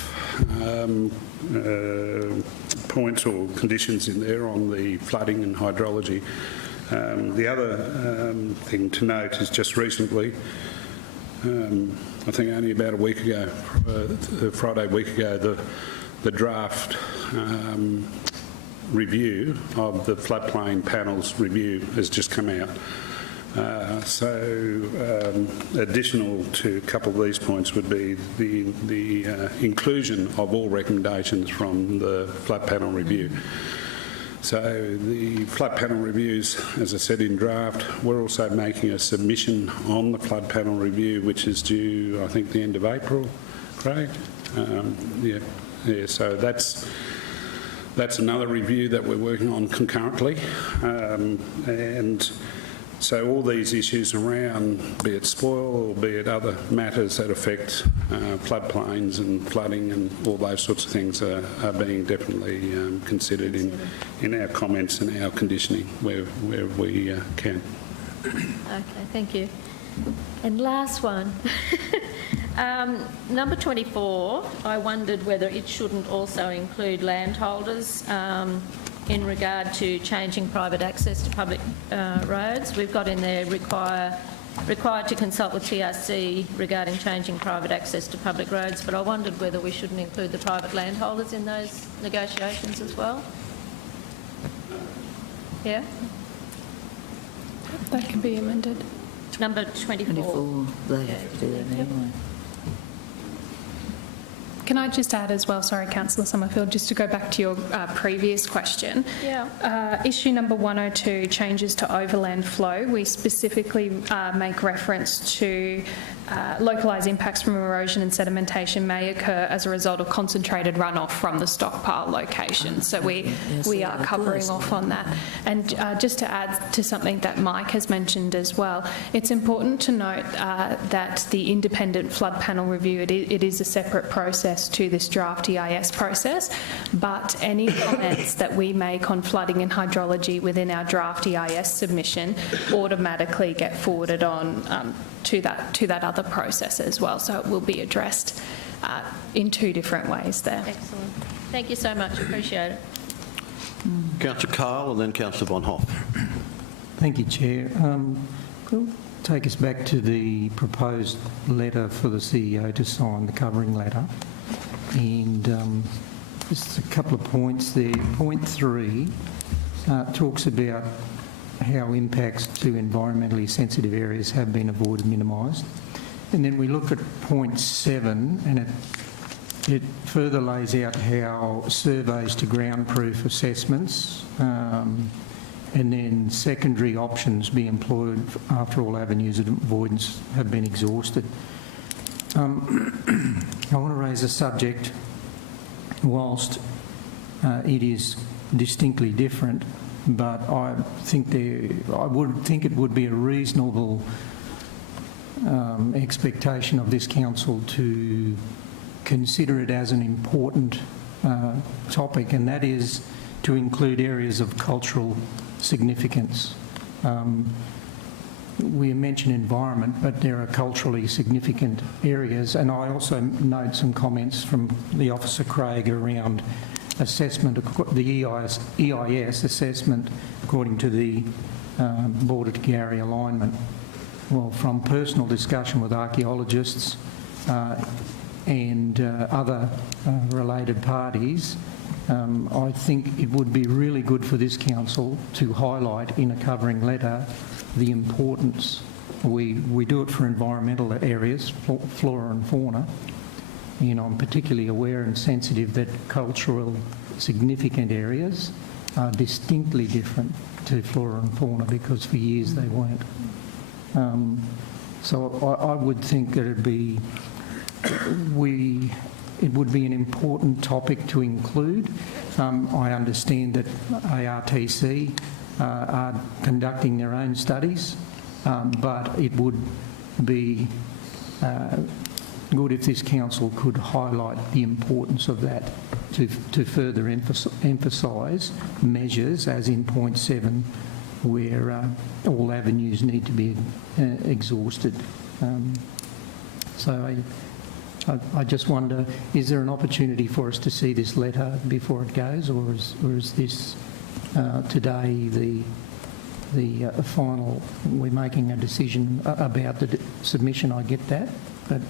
points or conditions in there on the flooding and hydrology. The other thing to note is just recently, I think only about a week ago, Friday week ago, the draft review of the floodplain panels review has just come out. Additional to a couple of these points would be the inclusion of all recommendations from the flood panel review. So the flood panel reviews, as I said in draft, we're also making a submission on the flood panel review, which is due, I think, the end of April, Craig? So that's another review that we're working on concurrently. And so all these issues around, be it spoil or be it other matters that affect floodplains and flooding and all those sorts of things are being definitely considered in our comments and our conditioning where we can. Okay, thank you. And last one. Number 24, I wondered whether it shouldn't also include landholders in regard to changing private access to public roads. We've got in there required to consult with TRC regarding changing private access to public roads, but I wondered whether we shouldn't include the private landholders in those negotiations as well. Yeah? That can be amended. Number 24. 24, they have to do that anyway. Can I just add as well, sorry, Councillor Summerfield, just to go back to your previous question. Yeah. Issue number 102, changes to overland flow. We specifically make reference to localised impacts from erosion and sedimentation may occur as a result of concentrated runoff from the stockpile location. So we are covering off on that. And just to add to something that Mike has mentioned as well, it's important to note that the independent flood panel review, it is a separate process to this draft EIS process, but any comments that we make on flooding and hydrology within our draft EIS submission automatically get forwarded on to that other process as well. So it will be addressed in two different ways there. Excellent. Thank you so much. Appreciate it. Councillor Carl and then Councillor Von Hoff. Thank you, Chair. Could take us back to the proposed letter for the CEO to sign, the covering letter. And just a couple of points there. Point 3 talks about how impacts to environmentally sensitive areas have been avoided, minimised. And then we look at point 7 and it further lays out how surveys to ground-proof assessments and then secondary options be employed after all avenues of avoidance have been exhausted. I want to raise a subject, whilst it is distinctly different, but I would think it would be a reasonable expectation of this council to consider it as an important topic, and that is to include areas of cultural significance. We mention environment, but there are culturally significant areas, and I also note some comments from the Officer Craig around assessment, the EIS assessment according to the border to Gary alignment. Well, from personal discussion with archaeologists and other related parties, I think it would be really good for this council to highlight in a covering letter the importance. We do it for environmental areas, flora and fauna. You know, I'm particularly aware and sensitive that cultural significant areas are distinctly different to flora and fauna because for years they weren't. So I would think that it would be an important topic to include. I understand that ARTC are conducting their own studies, but it would be good if this council could highlight the importance of that to further emphasise measures, as in point 7, where all avenues need to be exhausted. So I just wonder, is there an opportunity for us to see this letter before it goes, or is this today the final? We're making a decision about the submission. I get that, but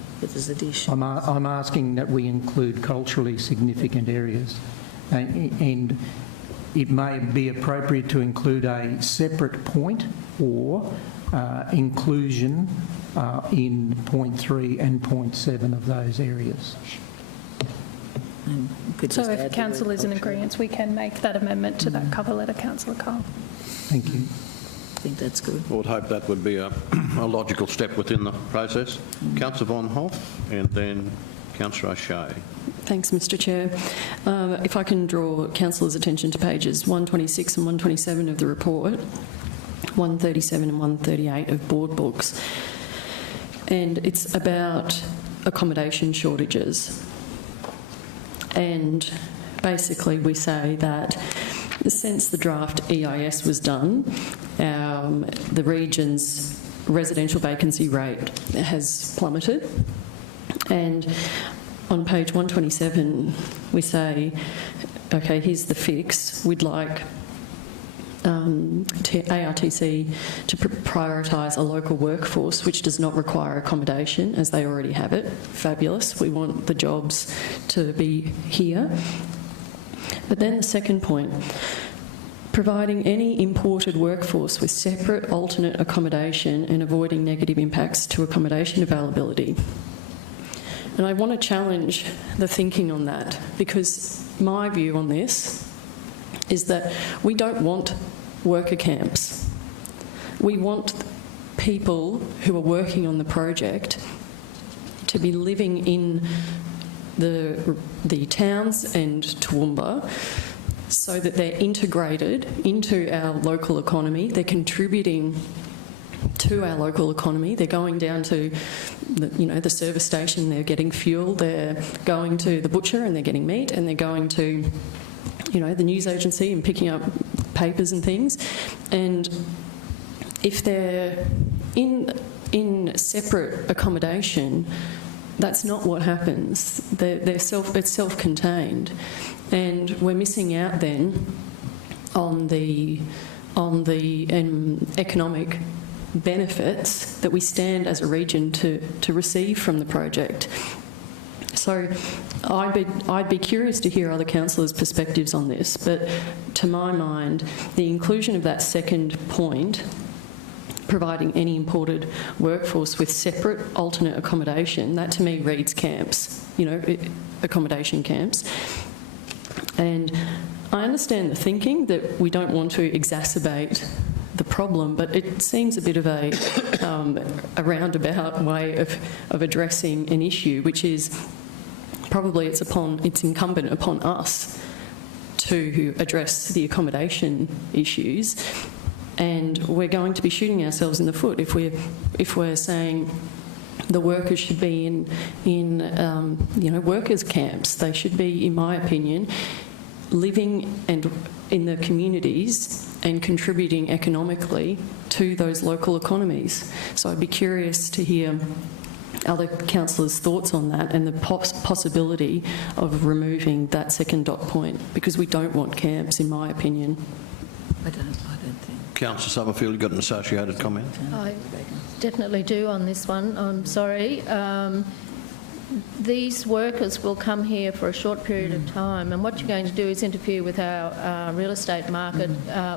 I'm asking that we include culturally significant areas, and it may be appropriate to include a separate point or inclusion in point 3 and point 7 of those areas. So if council is in agreement, we can make that amendment to that cover letter, Councillor Cole. Thank you. I think that's good. I would hope that would be a logical step within the process. Councillor Von Hoff and then Councillor O'Shea. Thanks, Mr Chair. If I can draw councillors' attention to pages 126 and 127 of the report, 137 and 138 of board books, and it's about accommodation shortages. And basically we say that since the draft EIS was done, the region's residential vacancy rate has plummeted. And on page 127, we say, okay, here's the fix. We'd like ARTC to prioritise a local workforce which does not require accommodation, as they already have it. Fabulous. We want the jobs to be here. But then the second point, providing any imported workforce with separate alternate accommodation and avoiding negative impacts to accommodation availability. And I want to challenge the thinking on that, because my view on this is that we don't want worker camps. We want people who are working on the project to be living in the towns and Toowoomba so that they're integrated into our local economy. They're contributing to our local economy. They're going down to the service station, they're getting fuel, they're going to the butcher and they're getting meat, and they're going to the news agency and picking up papers and things. And if they're in separate accommodation, that's not what happens. It's self-contained, and we're missing out then on the economic benefits that we stand as a region to receive from the project. So I'd be curious to hear other councillors' perspectives on this, but to my mind, the inclusion of that second point, providing any imported workforce with separate alternate accommodation, that to me reads camps, accommodation camps. And I understand the thinking that we don't want to exacerbate the problem, but it seems a bit of a roundabout way of addressing an issue, which is probably it's incumbent upon us to address the accommodation issues, and we're going to be shooting ourselves in the foot if we're saying the workers should be in workers' camps. They should be, in my opinion, living and in the communities and contributing economically to those local economies. So I'd be curious to hear other councillors' thoughts on that and the possibility of removing that second dot point, because we don't want camps, in my opinion. I don't think. Councillor Summerfield, you've got an associated comment? I definitely do on this one. I'm sorry. these workers will come here for a short period of time, and what you're going to do is interfere with our real estate market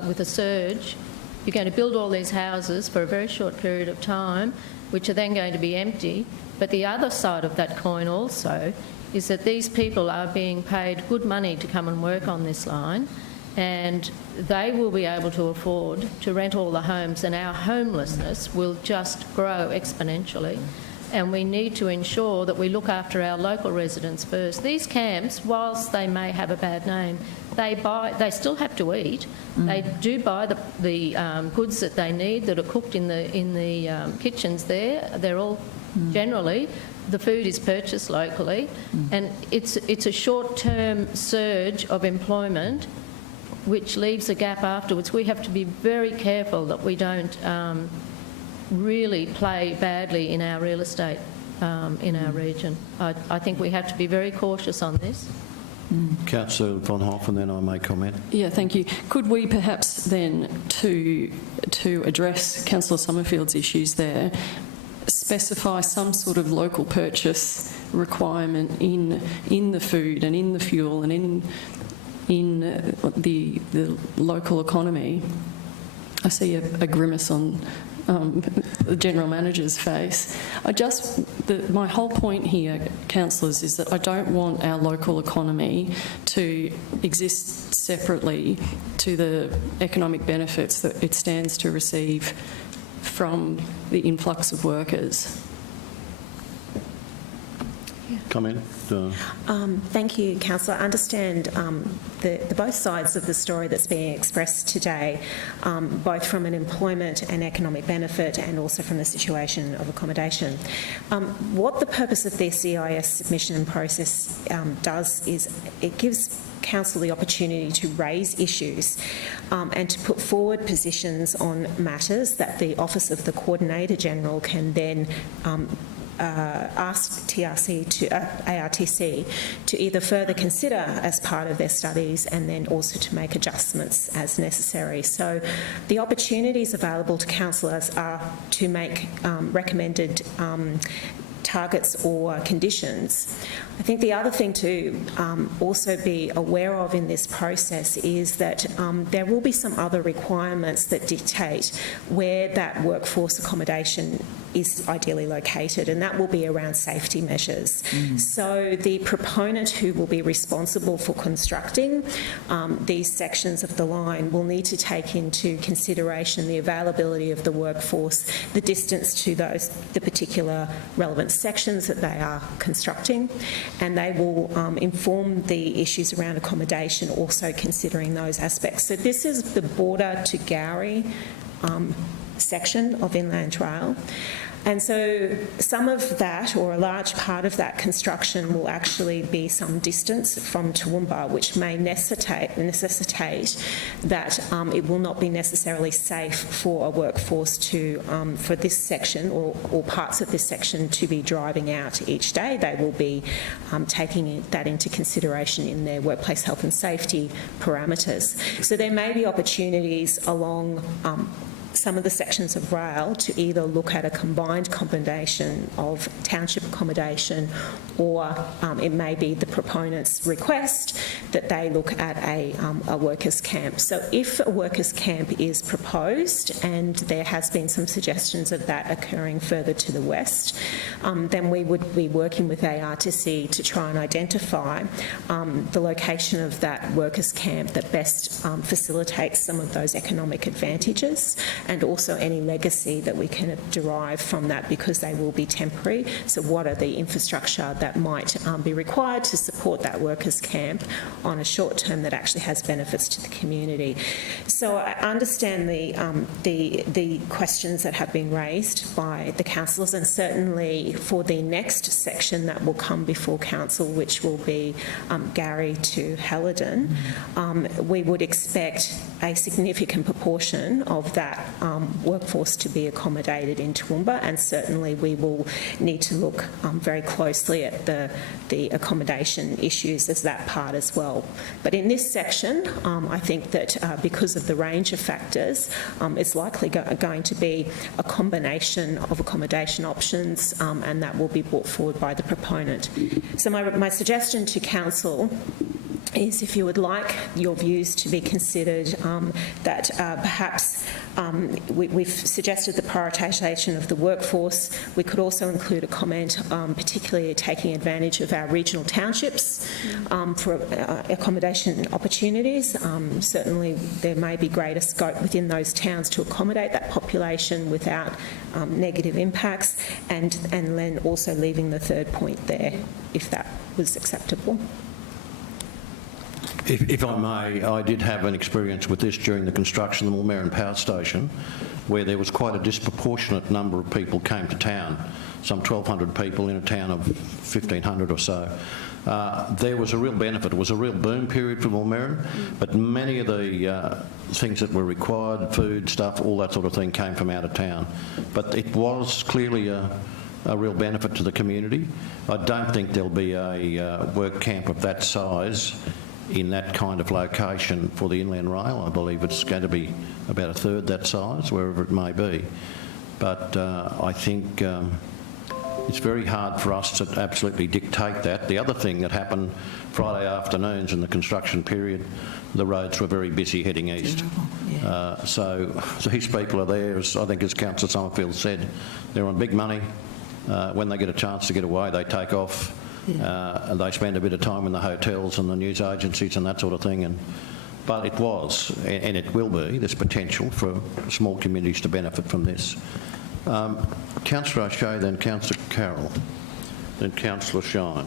with a surge. You're going to build all these houses for a very short period of time, which are then going to be empty. But the other side of that coin also is that these people are being paid good money to come and work on this line, and they will be able to afford to rent all the homes, and our homelessness will just grow exponentially. And we need to ensure that we look after our local residents first. These camps, whilst they may have a bad name, they still have to eat. They do buy the goods that they need that are cooked in the kitchens there. They're all generally, the food is purchased locally, and it's a short-term surge of employment which leaves a gap afterwards. We have to be very careful that we don't really play badly in our real estate in our region. I think we have to be very cautious on this. Councillor Von Hoff, and then I may comment. Yeah, thank you. Could we perhaps then, to address Councillor Summerfield's issues there, specify some sort of local purchase requirement in the food and in the fuel and in the local economy? I see a grimace on the General Manager's face. My whole point here, councillors, is that I don't want our local economy to exist separately to the economic benefits that it stands to receive from the influx of workers. Comment. Thank you, Councillor. I understand the both sides of the story that's being expressed today, both from an employment and economic benefit and also from the situation of accommodation. What the purpose of this EIS submission process does is it gives Council the opportunity to raise issues and to put forward positions on matters that the Office of the Coordinator General can then ask ARTC to either further consider as part of their studies and then also to make adjustments as necessary. So the opportunities available to councillors are to make recommended targets or conditions. I think the other thing to also be aware of in this process is that there will be some other requirements that dictate where that workforce accommodation is ideally located, and that will be around safety measures. So the proponent who will be responsible for constructing these sections of the line will need to take into consideration the availability of the workforce, the distance to the particular relevant sections that they are constructing, and they will inform the issues around accommodation, also considering those aspects. So this is the border to Gowrie section of Inland Rail. And so some of that, or a large part of that construction, will actually be some distance from Toowoomba, which may necessitate that it will not be necessarily safe for a workforce to, for this section or parts of this section to be driving out each day. They will be taking that into consideration in their workplace health and safety parameters. So there may be opportunities along some of the sections of rail to either look at a combined combination of township accommodation, or it may be the proponent's request that they look at a workers' camp. So if a workers' camp is proposed, and there has been some suggestions of that occurring further to the west, then we would be working with ARTC to try and identify the location of that workers' camp that best facilitates some of those economic advantages, and also any legacy that we can derive from that, because they will be temporary. So what are the infrastructure that might be required to support that workers' camp on a short term that actually has benefits to the community? So I understand the questions that have been raised by the councillors, and certainly for the next section that will come before council, which will be Gowrie to Helidon, we would expect a significant proportion of that workforce to be accommodated in Toowoomba, and certainly we will need to look very closely at the accommodation issues as that part as well. But in this section, I think that because of the range of factors, it's likely going to be a combination of accommodation options, and that will be brought forward by the proponent. So my suggestion to Council is, if you would like your views to be considered, that perhaps we've suggested the prioritisation of the workforce. We could also include a comment, particularly taking advantage of our regional townships for accommodation opportunities. Certainly there may be greater scope within those towns to accommodate that population without negative impacts, and then also leaving the third point there, if that was acceptable. If I may, I did have an experience with this during the construction of the Mulmerran Power Station, where there was quite a disproportionate number of people came to town, some 1,200 people in a town of 1,500 or so. There was a real benefit. It was a real boom period for Mulmerran, but many of the things that were required, food, stuff, all that sort of thing, came from out of town. But it was clearly a real benefit to the community. I don't think there'll be a work camp of that size in that kind of location for the Inland Rail. I believe it's going to be about a third that size, wherever it may be. But I think it's very hard for us to absolutely dictate that. The other thing that happened Friday afternoons in the construction period, the roads were very busy heading east. So these people are there, as I think as Councillor Summerfield said, they're on big money. When they get a chance to get away, they take off. And they spend a bit of time in the hotels and the news agencies and that sort of thing. But it was, and it will be, there's potential for small communities to benefit from this. Councillor O'Shea, then Councillor Carroll, then Councillor Shine.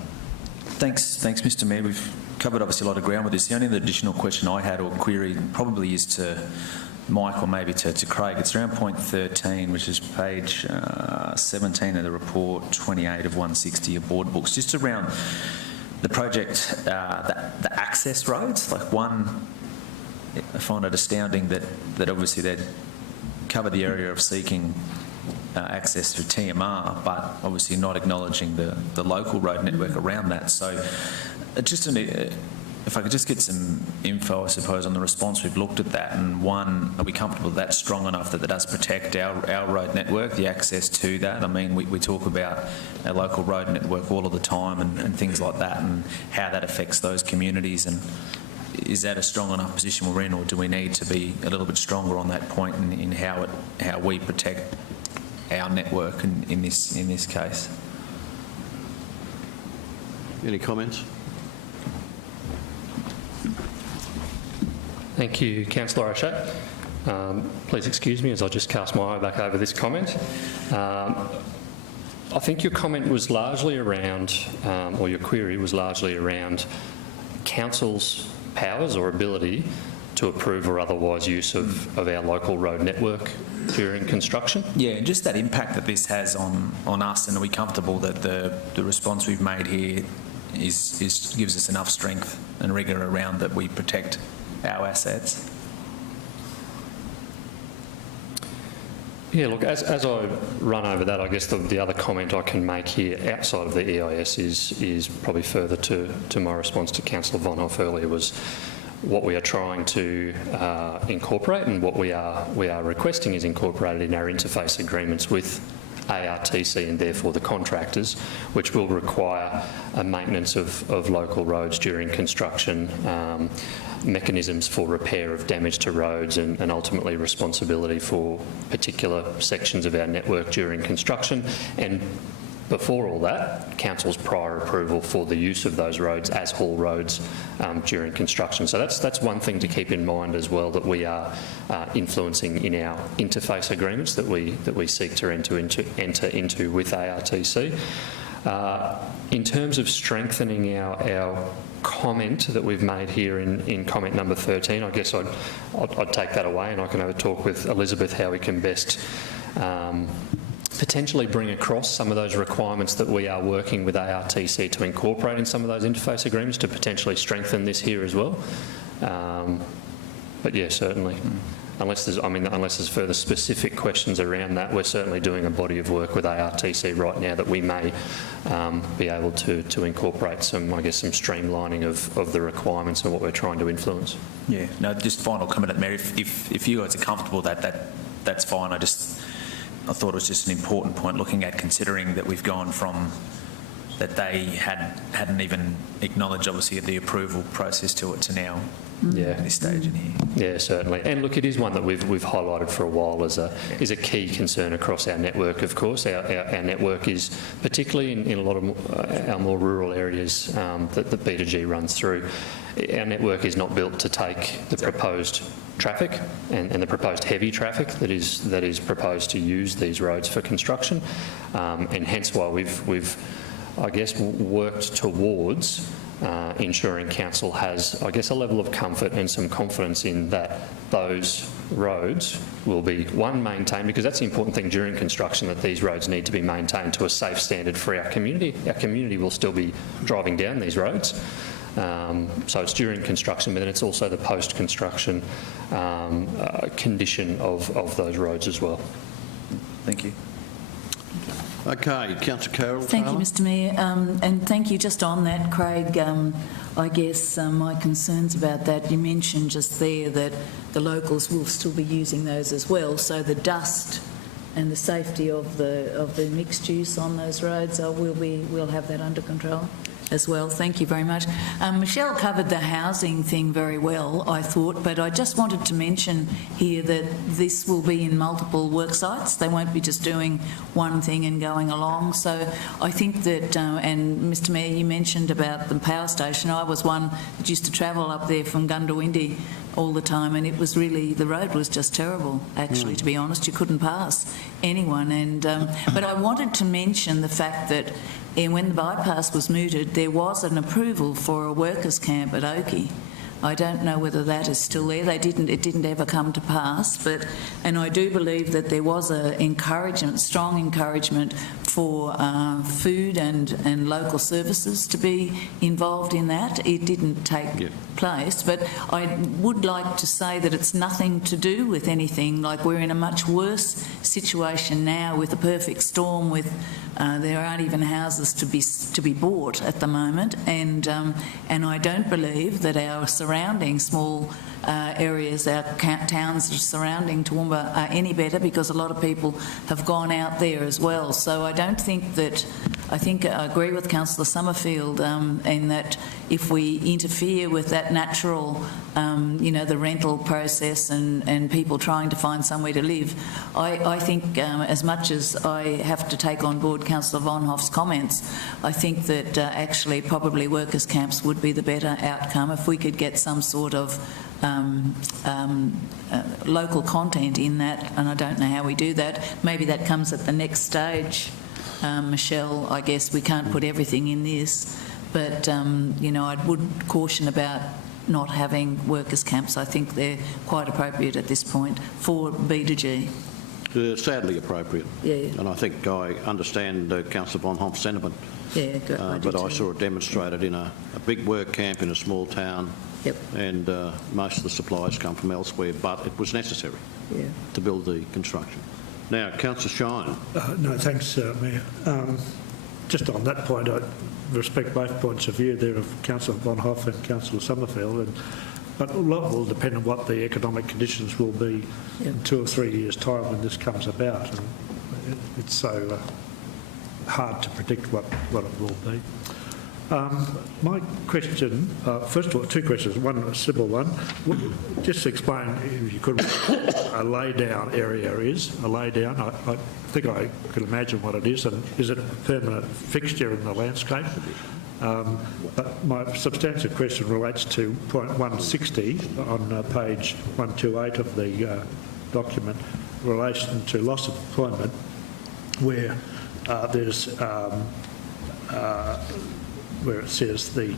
Thanks, Mr Mayor. We've covered obviously a lot of ground with this. The only additional question I had or query probably is to Mike or maybe to Craig. It's around point 13, which is page 17 of the report, 28 of 160 of board books, just around the project, the access roads. Like one, I find it astounding that obviously they'd cover the area of seeking access through TMR, but obviously not acknowledging the local road network around that. So just if I could just get some info, I suppose, on the response. We've looked at that, and one, are we comfortable that's strong enough that it does protect our road network, the access to that? I mean, we talk about our local road network all of the time and things like that, and how that affects those communities, and is that a strong enough position we're in, or do we need to be a little bit stronger on that point in how we protect our network in this case? Any comments? Thank you, Councillor O'Shea. Please excuse me as I just cast my eye back over this comment. I think your comment was largely around, or your query was largely around council's powers or ability to approve or otherwise use of our local road network during construction. Yeah, and just that impact that this has on us, and are we comfortable that the response we've made here gives us enough strength and rigour around that we protect our assets? Yeah, look, as I run over that, I guess the other comment I can make here outside of the EIS is probably further to my response to Councillor Von Hoff earlier, was what we are trying to incorporate, and what we are requesting is incorporated in our interface agreements with ARTC and therefore the contractors, which will require a maintenance of local roads during construction, mechanisms for repair of damage to roads, and ultimately responsibility for particular sections of our network during construction. And before all that, Council's prior approval for the use of those roads as haul roads during construction. So that's one thing to keep in mind as well, that we are influencing in our interface agreements that we seek to enter into with ARTC. In terms of strengthening our comment that we've made here in comment number 13, I guess I'd take that away, and I can have a talk with Elizabeth how we can best potentially bring across some of those requirements that we are working with ARTC to incorporate in some of those interface agreements to potentially strengthen this here as well. But yeah, certainly. unless there's further specific questions around that, we're certainly doing a body of work with ARTC right now that we may be able to incorporate some streamlining of the requirements and what we're trying to influence. Yeah, no, just final comment at Mayor. If you guys are comfortable that's fine. I thought it was just an important point looking at considering that we've gone from that they hadn't even acknowledged obviously the approval process to now at this stage in here. Yeah, certainly. And look, it is one that we've highlighted for a while as a key concern across our network, of course. Our network is, particularly in a lot of our more rural areas that the B2G runs through, our network is not built to take the proposed traffic and the proposed heavy traffic that is proposed to use these roads for construction, and hence why we've worked towards ensuring council has, a level of comfort and some confidence in that those roads will be, one, maintained, because that's the important thing during construction, that these roads need to be maintained to a safe standard for our community. Our community will still be driving down these roads. So it's during construction, but then it's also the post-construction condition of those roads as well. Thank you. Okay, Councillor Carroll. Thank you, Mr Mayor. And thank you. Just on that, Craig, my concerns about that, you mentioned just there that the locals will still be using those as well, so the dust and the safety of the mixed use on those roads, we'll have that under control as well. Thank you very much. Michelle covered the housing thing very well, I thought, but I just wanted to mention here that this will be in multiple work sites. They won't be just doing one thing and going along. So I think that, and Mr Mayor, you mentioned about the power station. I was one that used to travel up there from Gundawindi all the time, and it was really, the road was just terrible, actually, to be honest. You couldn't pass anyone. And but I wanted to mention the fact that when the bypass was mooted, there was an approval for a workers' camp at Oakey. I don't know whether that is still there. It didn't ever come to pass, and I do believe that there was a strong encouragement for food and local services to be involved in that. It didn't take place, but I would like to say that it's nothing to do with anything. Like, we're in a much worse situation now with a perfect storm. With there aren't even houses to be bought at the moment, and I don't believe that our surrounding small areas, our towns surrounding Toowoomba, are any better, because a lot of people have gone out there as well. So I don't think that. I agree with Councillor Summerfield in that if we interfere with that natural, the rental process and people trying to find somewhere to live, I think as much as I have to take on board Councillor Von Hoff's comments, I think that actually probably workers' camps would be the better outcome if we could get some sort of local content in that, and I don't know how we do that. Maybe that comes at the next stage. Michelle, I guess we can't put everything in this, but I would caution about not having workers' camps. I think they're quite appropriate at this point for B2G. Sadly appropriate. Yeah. And I think I understand Councillor Von Hoff's sentiment. Yeah, good. But I saw it demonstrated in a big work camp in a small town. Yep. And most of the supplies come from elsewhere, but it was necessary to build the construction. Now, Councillor Shine. No, thanks, Mayor. Just on that point, I respect both points of view there of Councillor Von Hoff and Councillor Summerfield, but a lot will depend on what the economic conditions will be in 2 or 3 years' time when this comes about. And it's so hard to predict what it will be. My question, first of all, 2 questions. One, a simple one. Just explain, if you could, a lay-down area is. A lay-down, I think I could imagine what it is, and is it a permanent fixture in the landscape? But my substantive question relates to point 160 on page 128 of the document, in relation to loss of employment, where there's where it says the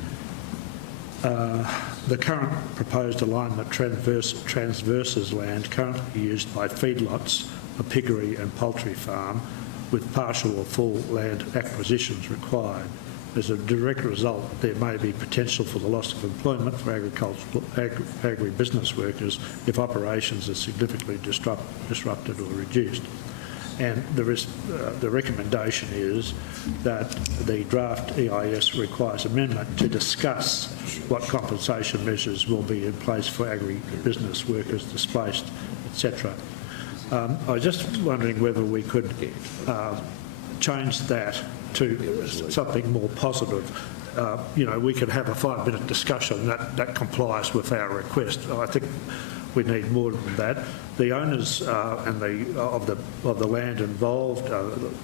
current proposed alignment transverses land currently used by feedlots, a piggery and poultry farm, with partial or full land acquisitions required. as a direct result, there may be potential for the loss of employment for agribusiness workers if operations are significantly disrupted or reduced. And the recommendation is that the draft EIS requires amendment to discuss what compensation measures will be in place for agribusiness workers displaced, etc. I was just wondering whether we could change that to something more positive. We could have a 5-minute discussion that complies with our request. I think we need more than that. The owners of the land involved,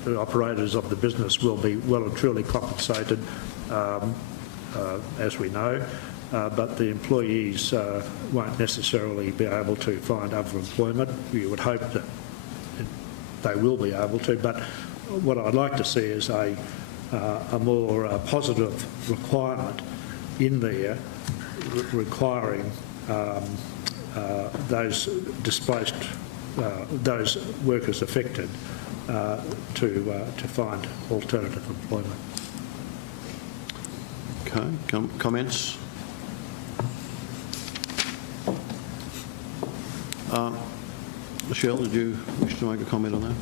the operators of the business, will be well and truly compensated, as we know, but the employees won't necessarily be able to find other employment. We would hope that they will be able to, but what I'd like to see is a more positive requirement in there requiring those displaced, those workers affected, to find alternative employment. Okay, comments? Michelle, did you wish to make a comment on that?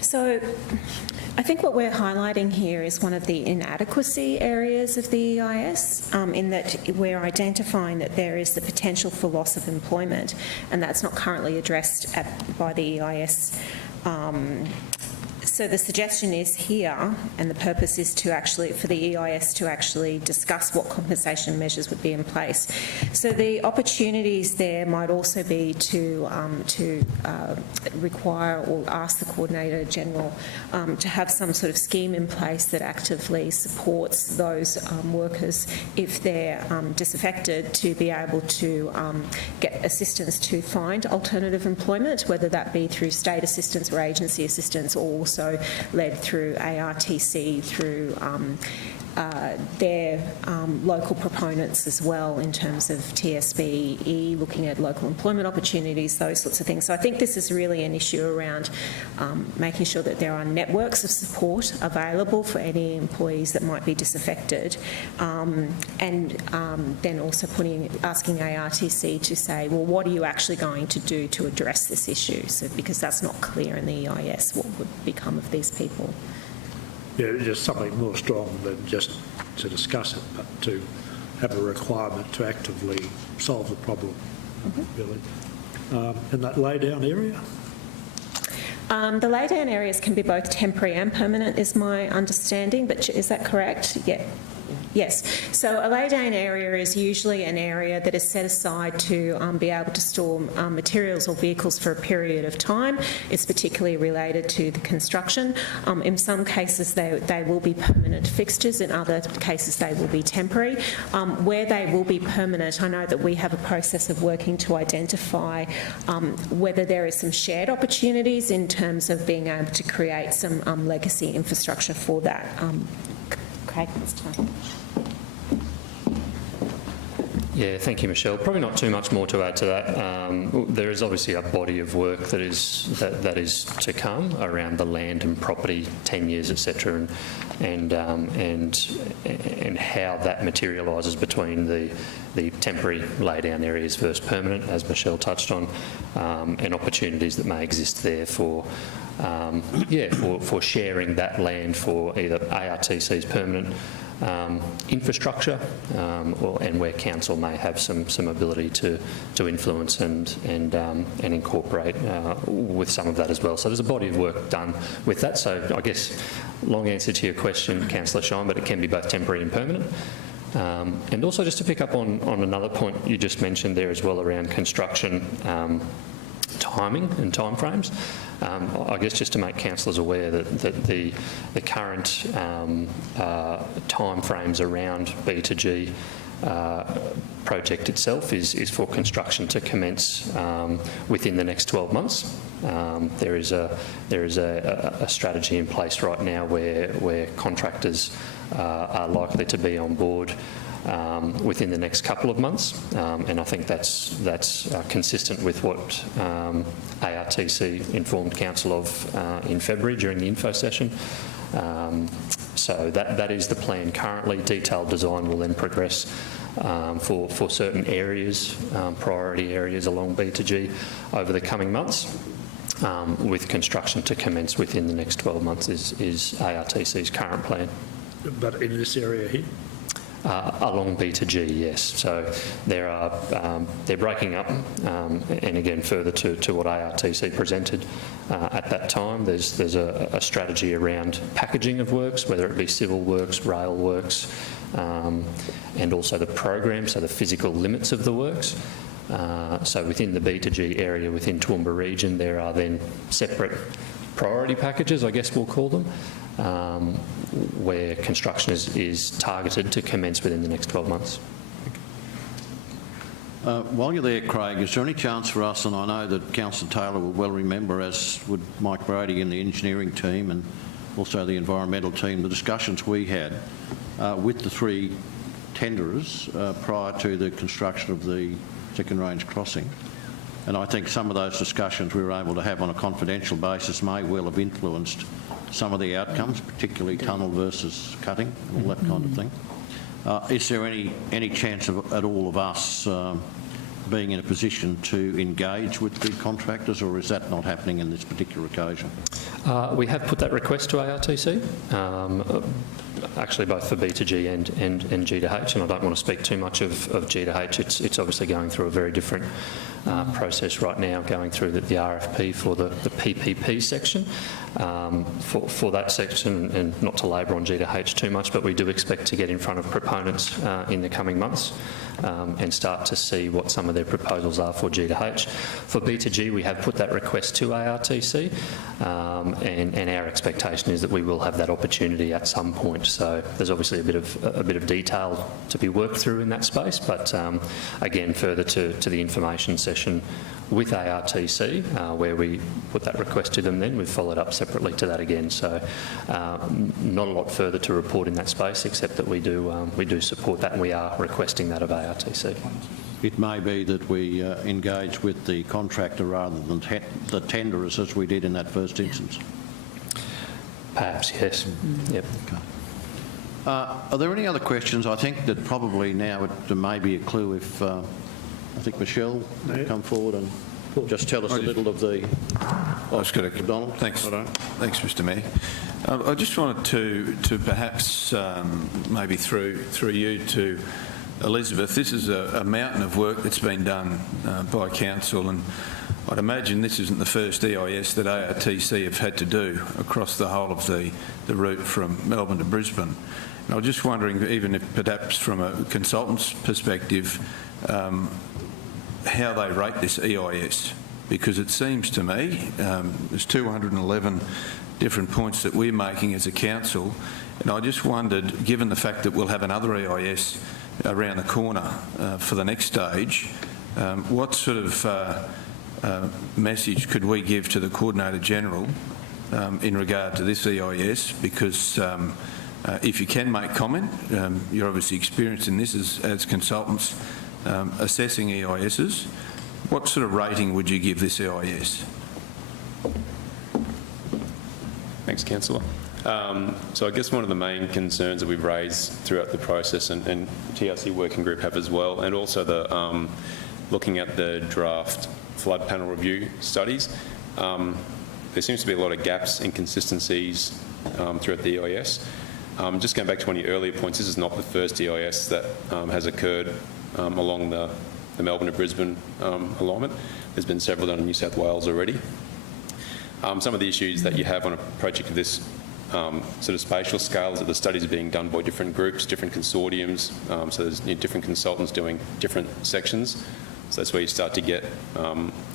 So I think what we're highlighting here is one of the inadequacy areas of the EIS, in that we're identifying that there is the potential for loss of employment, and that's not currently addressed by the EIS. So the suggestion is here, and the purpose is to actually, for the EIS to actually discuss what compensation measures would be in place. So the opportunities there might also be to require or ask the Coordinator General to have some sort of scheme in place that actively supports those workers if they're disaffected, to be able to get assistance to find alternative employment, whether that be through state assistance or agency assistance, or also led through ARTC, through their local proponents as well, in terms of TSBE, looking at local employment opportunities, those sorts of things. So I think this is really an issue around making sure that there are networks of support available for any employees that might be disaffected, and then also asking ARTC to say, well, what are you actually going to do to address this issue? So, because that's not clear in the EIS, what would become of these people? Yeah, just something more strong than just to discuss it, but to have a requirement to actively solve the problem, really. In that lay-down area? The lay-down areas can be both temporary and permanent, is my understanding, but is that correct? Yeah. Yes. So a lay-down area is usually an area that is set aside to be able to store materials or vehicles for a period of time. It's particularly related to the construction. In some cases, they will be permanent fixtures. In other cases, they will be temporary. Where they will be permanent, I know that we have a process of working to identify whether there is some shared opportunities in terms of being able to create some legacy infrastructure for that. Craig, this time. Yeah, thank you, Michelle. Probably not too much more to add to that. There is obviously a body of work that is to come around the land and property tenures, etc., and how that materialises between the temporary lay-down areas versus permanent, as Michelle touched on, and opportunities that may exist there for sharing that land for either ARTC's permanent infrastructure, and where council may have some ability to influence and incorporate with some of that as well. So there's a body of work done with that. So I guess long answer to your question, Councillor Shine, but it can be both temporary and permanent. And also just to pick up on another point you just mentioned there as well around construction timing and timeframes. I guess just to make councillors aware that the current timeframes around B2G project itself is for construction to commence within the next 12 months. There is a strategy in place right now where contractors are likely to be on board within the next couple of months, and I think that's consistent with what ARTC informed Council of in February during the info session. So that is the plan currently. Detailed design will then progress for certain areas, priority areas along B2G over the coming months, with construction to commence within the next 12 months is ARTC's current plan. But in this area here? Along B2G, yes. So they're breaking up, and again, further to what ARTC presented at that time, there's a strategy around packaging of works, whether it be civil works, rail works, and also the program, so the physical limits of the works. So within the B2G area, within Toowoomba region, there are then separate priority packages, I guess we'll call them, where construction is targeted to commence within the next 12 months. While you're there, Craig, is there any chance for us, and I know that Councillor Taylor will well remember, as would Mike Brady and the engineering team and also the environmental team, the discussions we had with the three tenderers prior to the construction of the second range crossing. And I think some of those discussions we were able to have on a confidential basis may well have influenced some of the outcomes, particularly tunnel versus cutting and all that kind of thing. Is there any chance at all of us being in a position to engage with the contractors, or is that not happening in this particular occasion? We have put that request to ARTC, actually both for B2G and G2H, and I don't want to speak too much of G2H. It's obviously going through a very different process right now, going through the RFP for the PPP section. For that section, and not to labour on G2H too much, but we do expect to get in front of proponents in the coming months and start to see what some of their proposals are for G2H. For B2G, we have put that request to ARTC, and our expectation is that we will have that opportunity at some point. So there's obviously a bit of detail to be worked through in that space, but again, further to the information session with ARTC, where we put that request to them, then we've followed up separately to that again. So not a lot further to report in that space, except that we do support that, and we are requesting that of ARTC. It may be that we engage with the contractor rather than the tenderers, as we did in that first instance. Perhaps, yes. Yep. Okay. Are there any other questions? I think that probably now it may be a clue if I think Michelle will come forward and just tell us a little of the... Donald. Thanks. Thanks, Mr Mayor. I just wanted to perhaps, maybe through you to Elizabeth, this is a mountain of work that's been done by Council, and I'd imagine this isn't the first EIS that ARTC have had to do across the whole of the route from Melbourne to Brisbane. And I was just wondering, even if perhaps from a consultant's perspective, how they rate this EIS, because it seems to me there's 211 different points that we're making as a council, and I just wondered, given the fact that we'll have another EIS around the corner for the next stage, what sort of message could we give to the Coordinator General in regard to this EIS? Because if you can make comment, you're obviously experienced in this as consultants assessing EISs. What sort of rating would you give this EIS? Thanks, Councillor. So I guess one of the main concerns that we've raised throughout the process, and TRC Working Group have as well, and also the looking at the draft flood panel review studies, there seems to be a lot of gaps, inconsistencies throughout the EIS. Just going back to one of your earlier points, this is not the first EIS that has occurred along the Melbourne to Brisbane alignment. There's been several done in New South Wales already. Some of the issues that you have on a project of this sort of spatial scale is that the studies are being done by different groups, different consortiums, so there's different consultants doing different sections. So that's where you start to get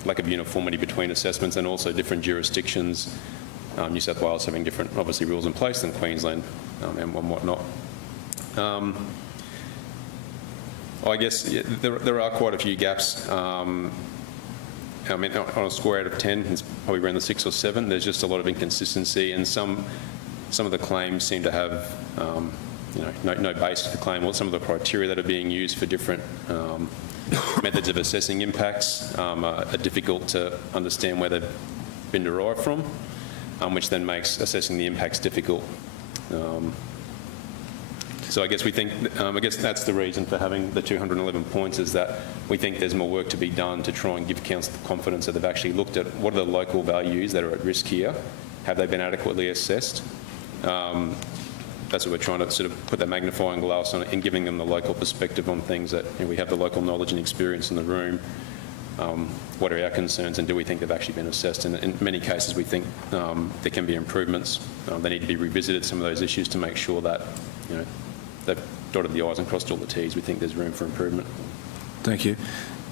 lack of uniformity between assessments, and also different jurisdictions, New South Wales having different, obviously, rules in place than Queensland and whatnot. I guess there are quite a few gaps. I mean, on a score out of 10, it's probably around the 6 or 7. There's just a lot of inconsistency, and some of the claims seem to have no base to the claim. What some of the criteria that are being used for different methods of assessing impacts are difficult to understand where they've been derived from, which then makes assessing the impacts difficult. So I guess we think, I guess that's the reason for having the 211 points, is that we think there's more work to be done to try and give council the confidence that they've actually looked at what are the local values that are at risk here, have they been adequately assessed. That's what we're trying to sort of put that magnifying glass on and giving them the local perspective on things that we have the local knowledge and experience in the room. What are our concerns and do we think they've actually been assessed? And in many cases we think there can be improvements. They need to be revisited, some of those issues, to make sure that they've dotted the I's and crossed all the T's. We think there's room for improvement. Thank you.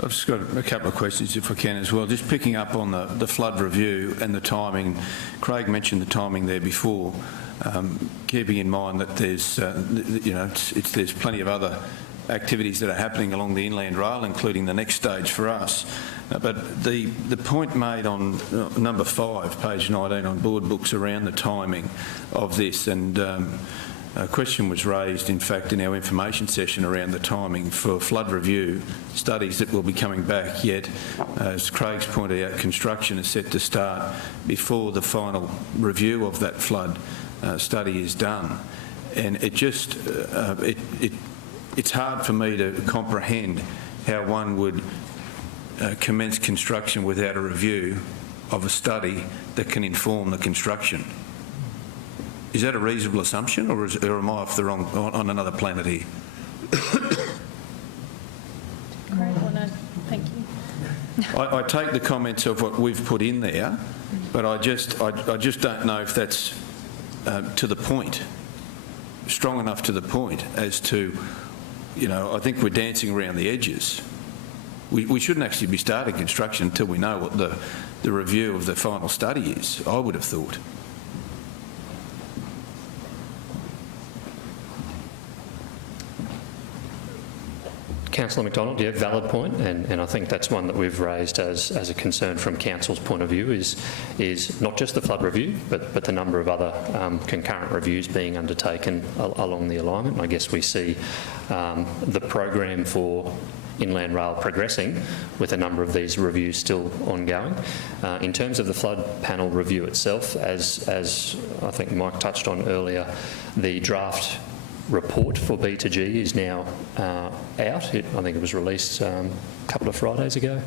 I've just got a couple of questions, if I can, as well. Just picking up on the flood review and the timing. Craig mentioned the timing there before, keeping in mind that there's, there's plenty of other activities that are happening along the inland rail, including the next stage for us. But the point made on number 5, page 19 on board books, around the timing of this, and a question was raised, in fact, in our information session around the timing for flood review studies that will be coming back, yet, as Craig's pointed out, construction is set to start before the final review of that flood study is done. And it just, it's hard for me to comprehend how one would commence construction without a review of a study that can inform the construction. Is that a reasonable assumption, or am I off the wrong, on another planet here? Thank you. I take the comments of what we've put in there, but I just don't know if that's to the point, strong enough to the point as to, I think we're dancing around the edges. We shouldn't actually be starting construction until we know what the review of the final study is, I would have thought. Councillor McDonald, yeah, valid point, and I think that's one that we've raised as a concern from Council's point of view, is not just the flood review, but the number of other concurrent reviews being undertaken along the alignment. And I guess we see the program for inland rail progressing with a number of these reviews still ongoing. In terms of the flood panel review itself, as I think Mike touched on earlier, the draft report for B2G is now out. I think it was released a couple of Fridays ago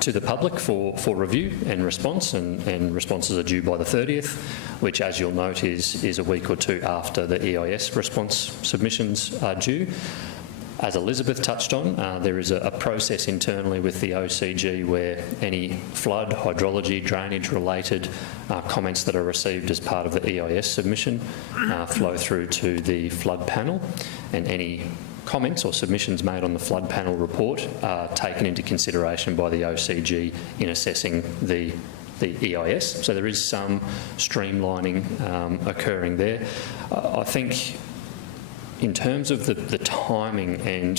to the public for review and response, and responses are due by the 30th, which, as you'll note, is a week or two after the EIS response submissions are due. As Elizabeth touched on, there is a process internally with the OCG where any flood, hydrology, drainage-related comments that are received as part of the EIS submission flow through to the flood panel, and any comments or submissions made on the flood panel report are taken into consideration by the OCG in assessing the EIS. So there is some streamlining occurring there. I think in terms of the timing and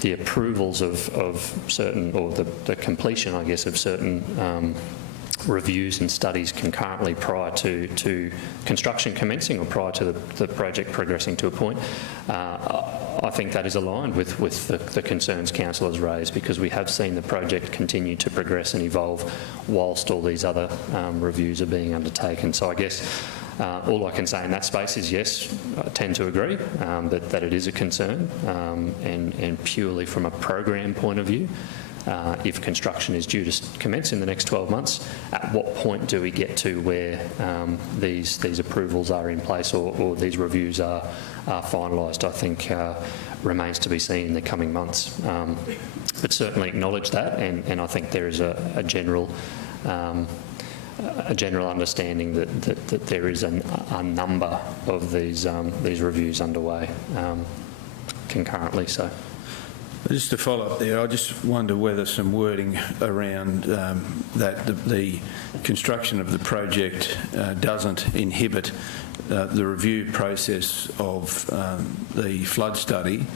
the approvals of certain, or the completion, I guess, of certain reviews and studies concurrently prior to construction commencing, or prior to the project progressing to a point, I think that is aligned with the concerns Council has raised, because we have seen the project continue to progress and evolve whilst all these other reviews are being undertaken. So I guess all I can say in that space is yes, I tend to agree that it is a concern, and purely from a program point of view, if construction is due to commence in the next 12 months, at what point do we get to where these approvals are in place, or these reviews are finalised, I think remains to be seen in the coming months. But certainly acknowledge that, and I think there is a general understanding that there is a number of these reviews underway concurrently. So, just to follow up there, I just wonder whether some wording around that the construction of the project doesn't inhibit the review process of the flood study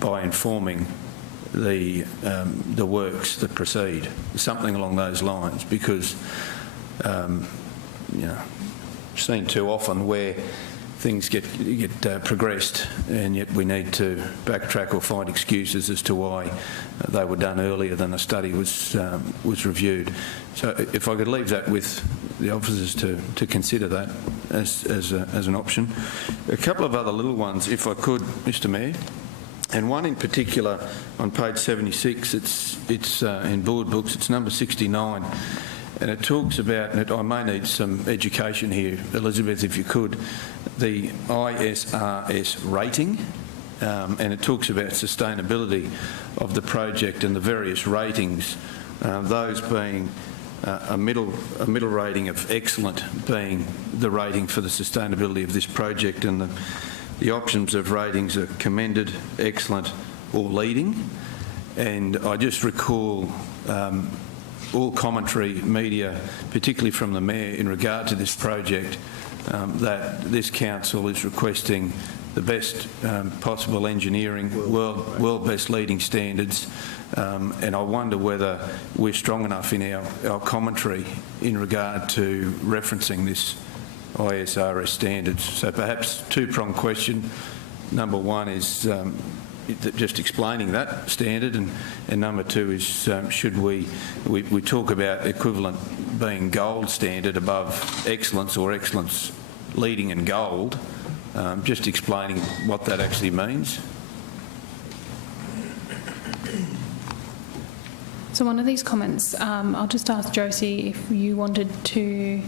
by informing the works that proceed, something along those lines, because seen too often where things get progressed, and yet we need to backtrack or find excuses as to why they were done earlier than the study was reviewed. So if I could leave that with the officers to consider that as an option. A couple of other little ones, if I could, Mr. Mayor, and one in particular on page 76. It's in board books. It's number 69. And it talks about, and I may need some education here, Elizabeth, if you could, the ISRS rating, and it talks about sustainability of the project and the various ratings, those being a middle rating of excellent being the rating for the sustainability of this project, and the options of ratings are commended, excellent or leading. And I just recall all commentary, media, particularly from the Mayor in regard to this project, that this council is requesting the best possible engineering, world best leading standards, and I wonder whether we're strong enough in our commentary in regard to referencing this ISRS standards. So perhaps two-pronged question. Number one is just explaining that standard, and number two is should we talk about equivalent being gold standard above excellence, or excellence leading and gold, just explaining what that actually means. So one of these comments, I'll just ask Josie if you wanted to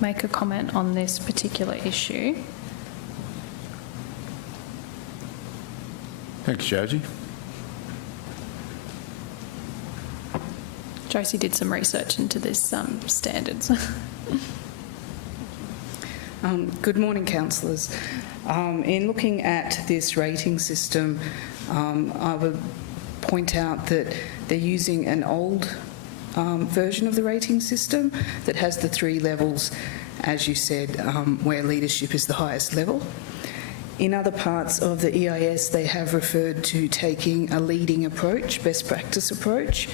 make a comment on this particular issue. Thanks, Josie. Josie did some research into this standards. Good morning, councillors. In looking at this rating system, I would point out that they're using an old version of the rating system that has the 3 levels, as you said, where leadership is the highest level. In other parts of the EIS, they have referred to taking a leading approach, best practice approach,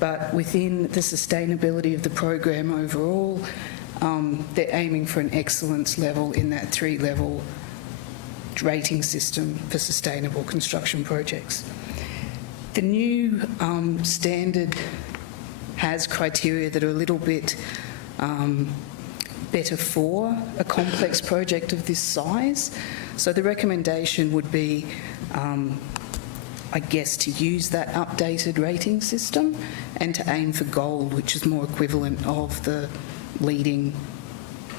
but within the sustainability of the program overall, they're aiming for an excellence level in that 3-level rating system for sustainable construction projects. The new standard has criteria that are a little bit better for a complex project of this size. So the recommendation would be, I guess, to use that updated rating system and to aim for gold, which is more equivalent of the leading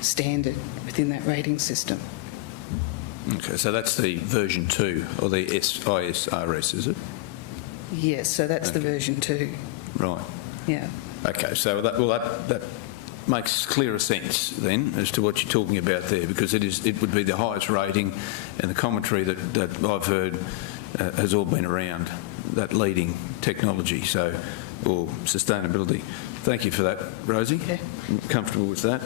standard within that rating system. Okay, so that's the version 2, or the ISRS, is it? Yes, so that's the version 2. Right. Yeah. Okay, so that makes clearer sense then as to what you're talking about there, because it would be the highest rating, and the commentary that I've heard has all been around that leading technology, or sustainability. Thank you for that, Rosie. Okay. I'm comfortable with that.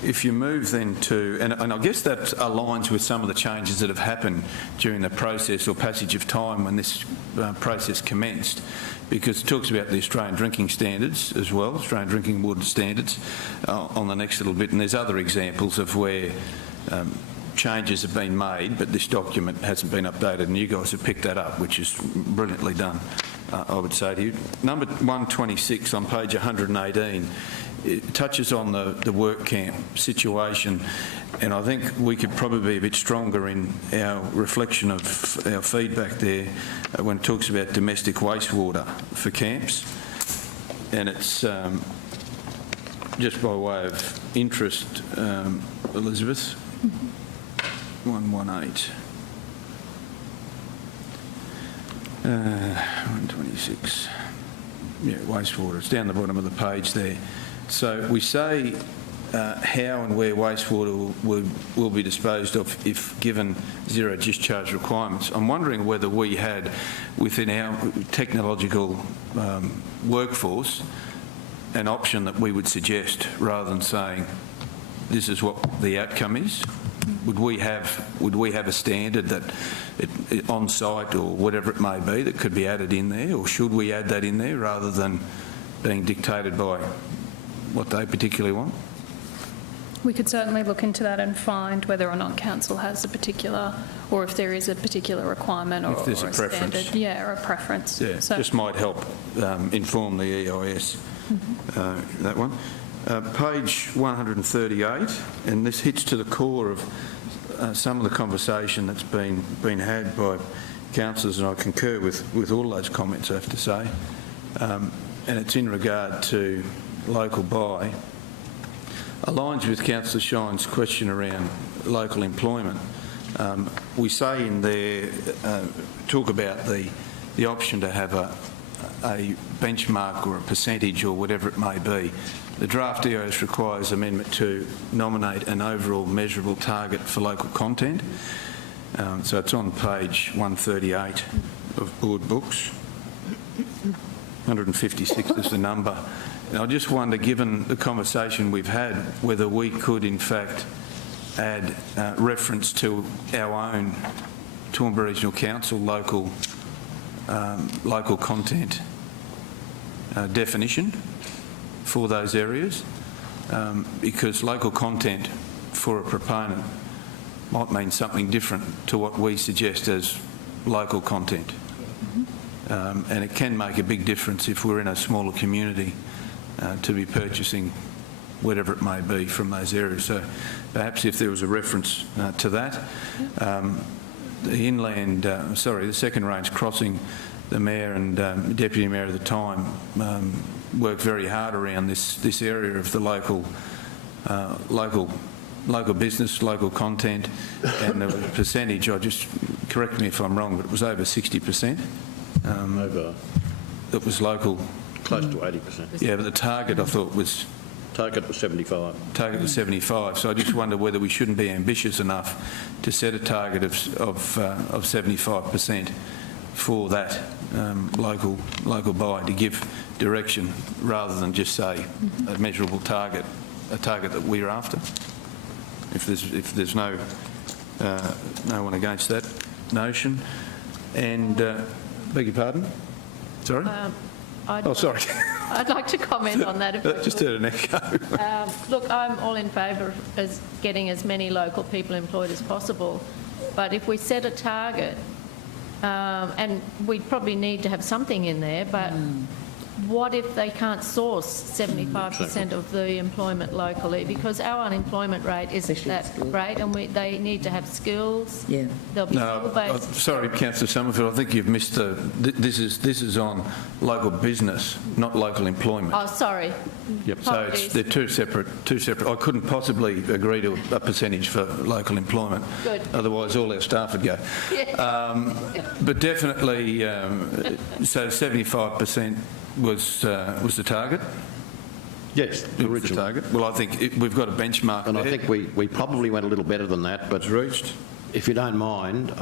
If you move then to, and I guess that aligns with some of the changes that have happened during the process or passage of time when this process commenced, because it talks about the Australian drinking standards as well, Australian drinking water standards on the next little bit, and there's other examples of where changes have been made, but this document hasn't been updated, and you guys have picked that up, which is brilliantly done, I would say to you. Number 126 on page 118, it touches on the work camp situation, and I think we could probably be a bit stronger in our reflection of our feedback there when it talks about domestic wastewater for camps. And it's just by way of interest, Elizabeth, 118. 126. Yeah, wastewater. It's down the bottom of the page there. So we say how and where wastewater will be disposed of if given zero discharge requirements. I'm wondering whether we had within our technological workforce an option that we would suggest rather than saying this is what the outcome is. Would we have a standard that on site or whatever it may be that could be added in there, or should we add that in there rather than being dictated by what they particularly want? We could certainly look into that and find whether or not council has a particular, or if there is a particular requirement or, If there's a preference. standard. Yeah, or a preference. Yeah, So- just might help inform the EIS, that one. Page 138, and this hits to the core of some of the conversation that's been had by councillors, and I concur with all those comments, I have to say. And it's in regard to local buy. Aligns with Councillor Shine's question around local employment. We say in there, talk about the option to have a benchmark or a percentage or whatever it may be. The draft EIS requires amendment to nominate an overall measurable target for local content. So it's on page 138 of Board Books. 156 is the number. And I just wonder, given the conversation we've had, whether we could in fact add reference to our own Toowoomba Regional Council local content definition for those areas, because local content for a proponent might mean something different to what we suggest as local content. And it can make a big difference if we're in a smaller community to be purchasing whatever it may be from those areas. So perhaps if there was a reference to that. The second range crossing, the Mayor and Deputy Mayor at the time worked very hard around this area of the local business, local content, and the percentage, correct me if I'm wrong, but it was over 60%. It was local. Close to 80%. Yeah, but the target I thought was... Target was 75. Target was 75. So I just wonder whether we shouldn't be ambitious enough to set a target of 75% for that local buy, to give direction rather than just say a measurable target, a target that we're after. If there's no one against that notion. And beg your pardon? Sorry? Sorry. I'd like to comment on that. If I Just could. heard an echo. Look, I'm all in favour of getting as many local people employed as possible, but if we set a target, and we probably need to have something in there, but what if they can't source 75% of the employment locally? Because our unemployment rate isn't that great, and they need to have skills. Yeah. There'll be skill-based. Sorry, Councillor Summerfield, I think you've missed this is on local business, not local employment. Oh, sorry. Yep. So they're two separate. I couldn't possibly agree to a percentage for local employment. Good. Otherwise, all our staff would go. Yeah. But definitely, so 75% was the target. Yes, the It was the original. target. Well, I think we've got a benchmark And there. I think we probably went a little better than that, but reached. if you don't mind,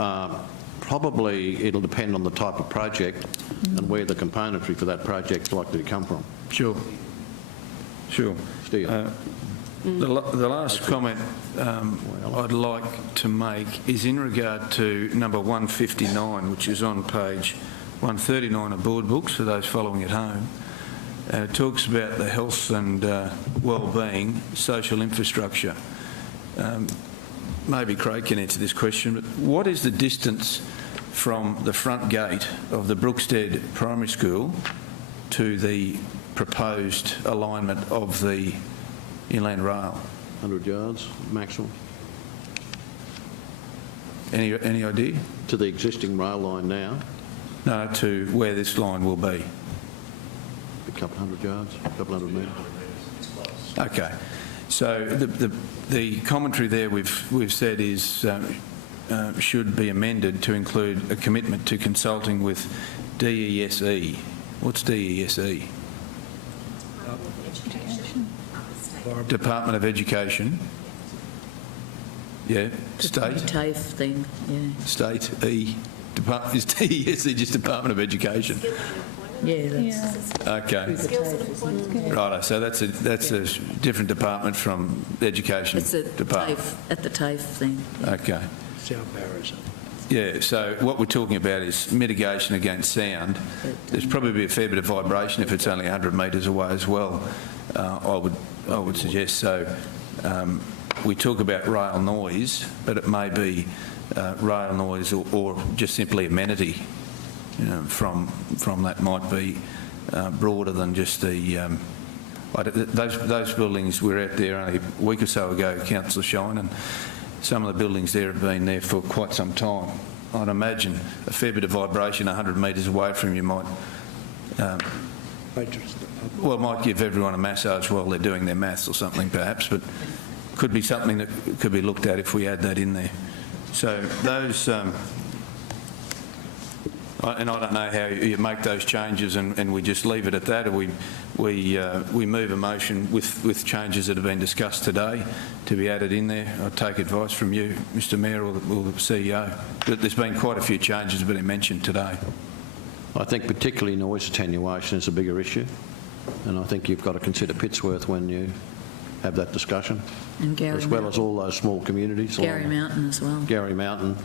probably it'll depend on the type of project and where the componentry for that project's likely to come from. Sure. Steve. The last comment I'd like to make is in regard to number 159, which is on page 139 of Board Books for those following at home. It talks about the health and well-being, social infrastructure. Maybe Craig can answer this question, but what is the distance from the front gate of the Brookstead Primary School to the proposed alignment of the inland rail? 100 yards maximum. Any idea? To the existing rail line now, No, to where this line will be. a couple hundred yards, a couple hundred metres. Okay. So the commentary there we've said is should be amended to include a commitment to consulting with DESE. What's DESE? Department of Education. Yeah, state. TAFE thing, yeah. State, is DESE just Department of Education? Yeah, that's... Okay. Righto, so that's a different department from the Education It's a Department. TAFE, at the TAFE thing. Yeah. Okay. Sound barriers. Yeah, so what we're talking about is mitigation against sound. There's probably a fair bit of vibration if it's only 100 metres away as well, I would suggest. So we talk about rail noise, but it may be rail noise or just simply amenity from that might be broader than just the... those buildings, we were out there only a week or so ago, Councillor Shine, and some of the buildings there have been there for quite some time. I'd imagine a fair bit of vibration 100 metres away from you might... might give everyone a massage while they're doing their maths or something perhaps, but could be something that could be looked at if we add that in there. So those... and I don't know how you make those changes and we just leave it at that, or we move a motion with changes that have been discussed today to be added in there. I'd take advice from you, Mr Mayor, or the CEO. There's been quite a few changes that have been mentioned today. I think particularly noise attenuation is a bigger issue, and I think you've got to consider Pittsworth when you have that discussion, And Gary as well Mountain. as all those small communities. Gary Mountain as well. Gary Mountain,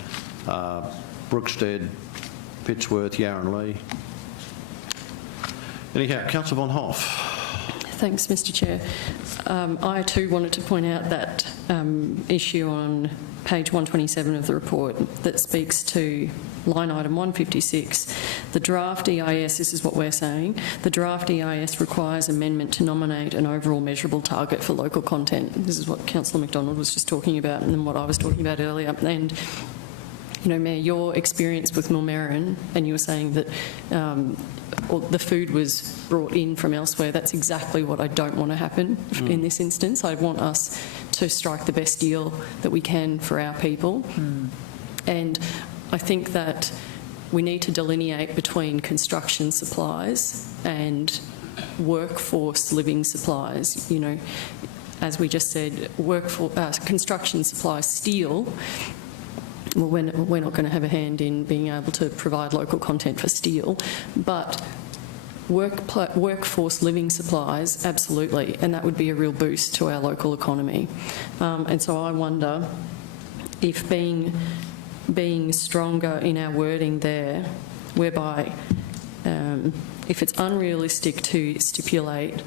Brookstead, Pittsworth, Yarra Lee. Anyhow, Councillor Von Hoff. Thanks, Mr Chair. I too wanted to point out that issue on page 127 of the report that speaks to line item 156. The draft EIS, this is what we're saying, the draft EIS requires amendment to nominate an overall measurable target for local content. This is what Councillor McDonald was just talking about and then what I was talking about earlier. And Mayor, your experience with Millmerran, and you were saying that the food was brought in from elsewhere, that's exactly what I don't want to happen in this instance. I want us to strike the best deal that we can for our people. And I think that we need to delineate between construction supplies and workforce living supplies. As we just said, construction supplies, steel. Well, we're not going to have a hand in being able to provide local content for steel, but workforce living supplies, absolutely, and that would be a real boost to our local economy. And so I wonder if being stronger in our wording there, whereby if it's unrealistic to stipulate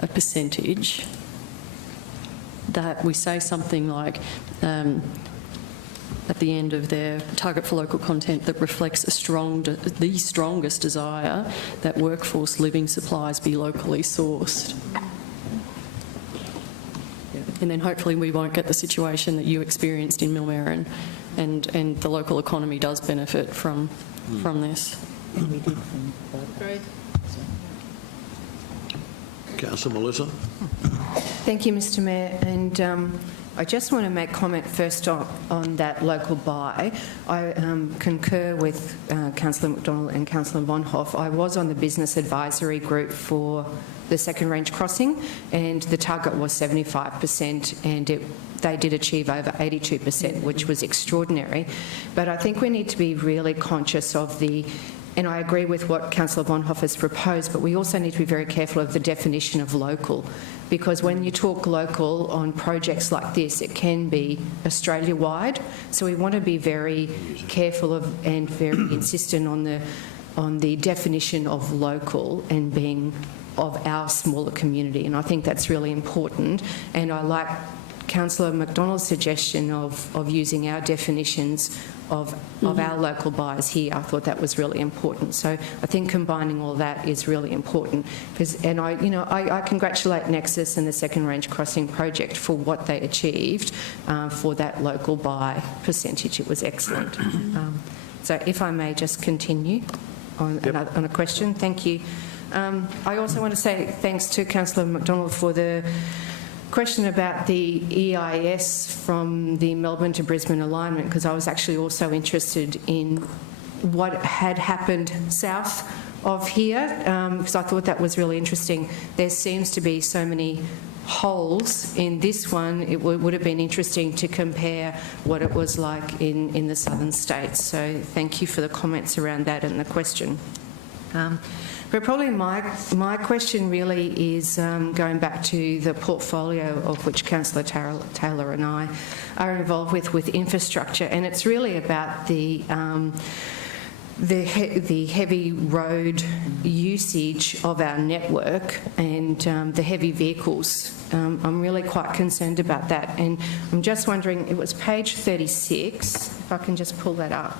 a percentage, that we say something like at the end of their target for local content that reflects the strongest desire that workforce living supplies be locally sourced. And then hopefully we won't get the situation that you experienced in Millmerran, and the local economy does benefit from this. Agreed. Councillor Melissa. Thank you, Mr Mayor. And I just want to make comment first on that local buy. I concur with Councillor McDonald and Councillor Von Hoff. I was on the business advisory group for the second range crossing, and the target was 75%, and they did achieve over 82%, which was extraordinary. But I think we need to be really conscious of and I agree with what Councillor Von Hoff has proposed, but we also need to be very careful of the definition of local, because when you talk local on projects like this, it can be Australia-wide. So we want to be very careful and very insistent on the definition of local and being of our smaller community, and I think that's really important. And I like Councillor McDonald's suggestion of using our definitions of our local buyers here. I thought that was really important. So I think combining all that is really important. And I congratulate Nexus and the Second Range Crossing project for what they achieved for that local buy percentage. It was excellent. So if I may just continue on a question. Thank you. I also want to say thanks to Councillor McDonald for the question about the EIS from the Melbourne to Brisbane alignment, because I was actually also interested in what had happened south of here, because I thought that was really interesting. There seems to be so many holes in this one. It would have been interesting to compare what it was like in the southern states. So thank you for the comments around that and the question. But probably my question really is going back to the portfolio of which Councillor Taylor and I are involved with infrastructure, and it's really about the the heavy road usage of our network and the heavy vehicles. I'm really quite concerned about that, and I'm just wondering, it was page 36, if I can just pull that up.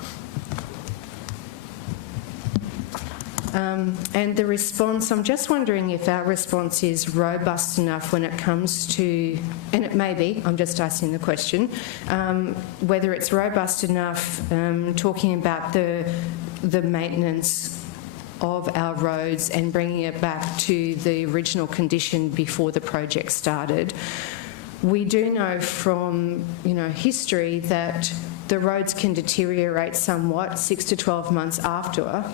And the response, I'm just wondering if our response is robust enough when it comes to, and it may be, I'm just asking the question, whether it's robust enough talking about the maintenance of our roads and bringing it back to the original condition before the project started. We do know from, history that the roads can deteriorate somewhat 6 to 12 months after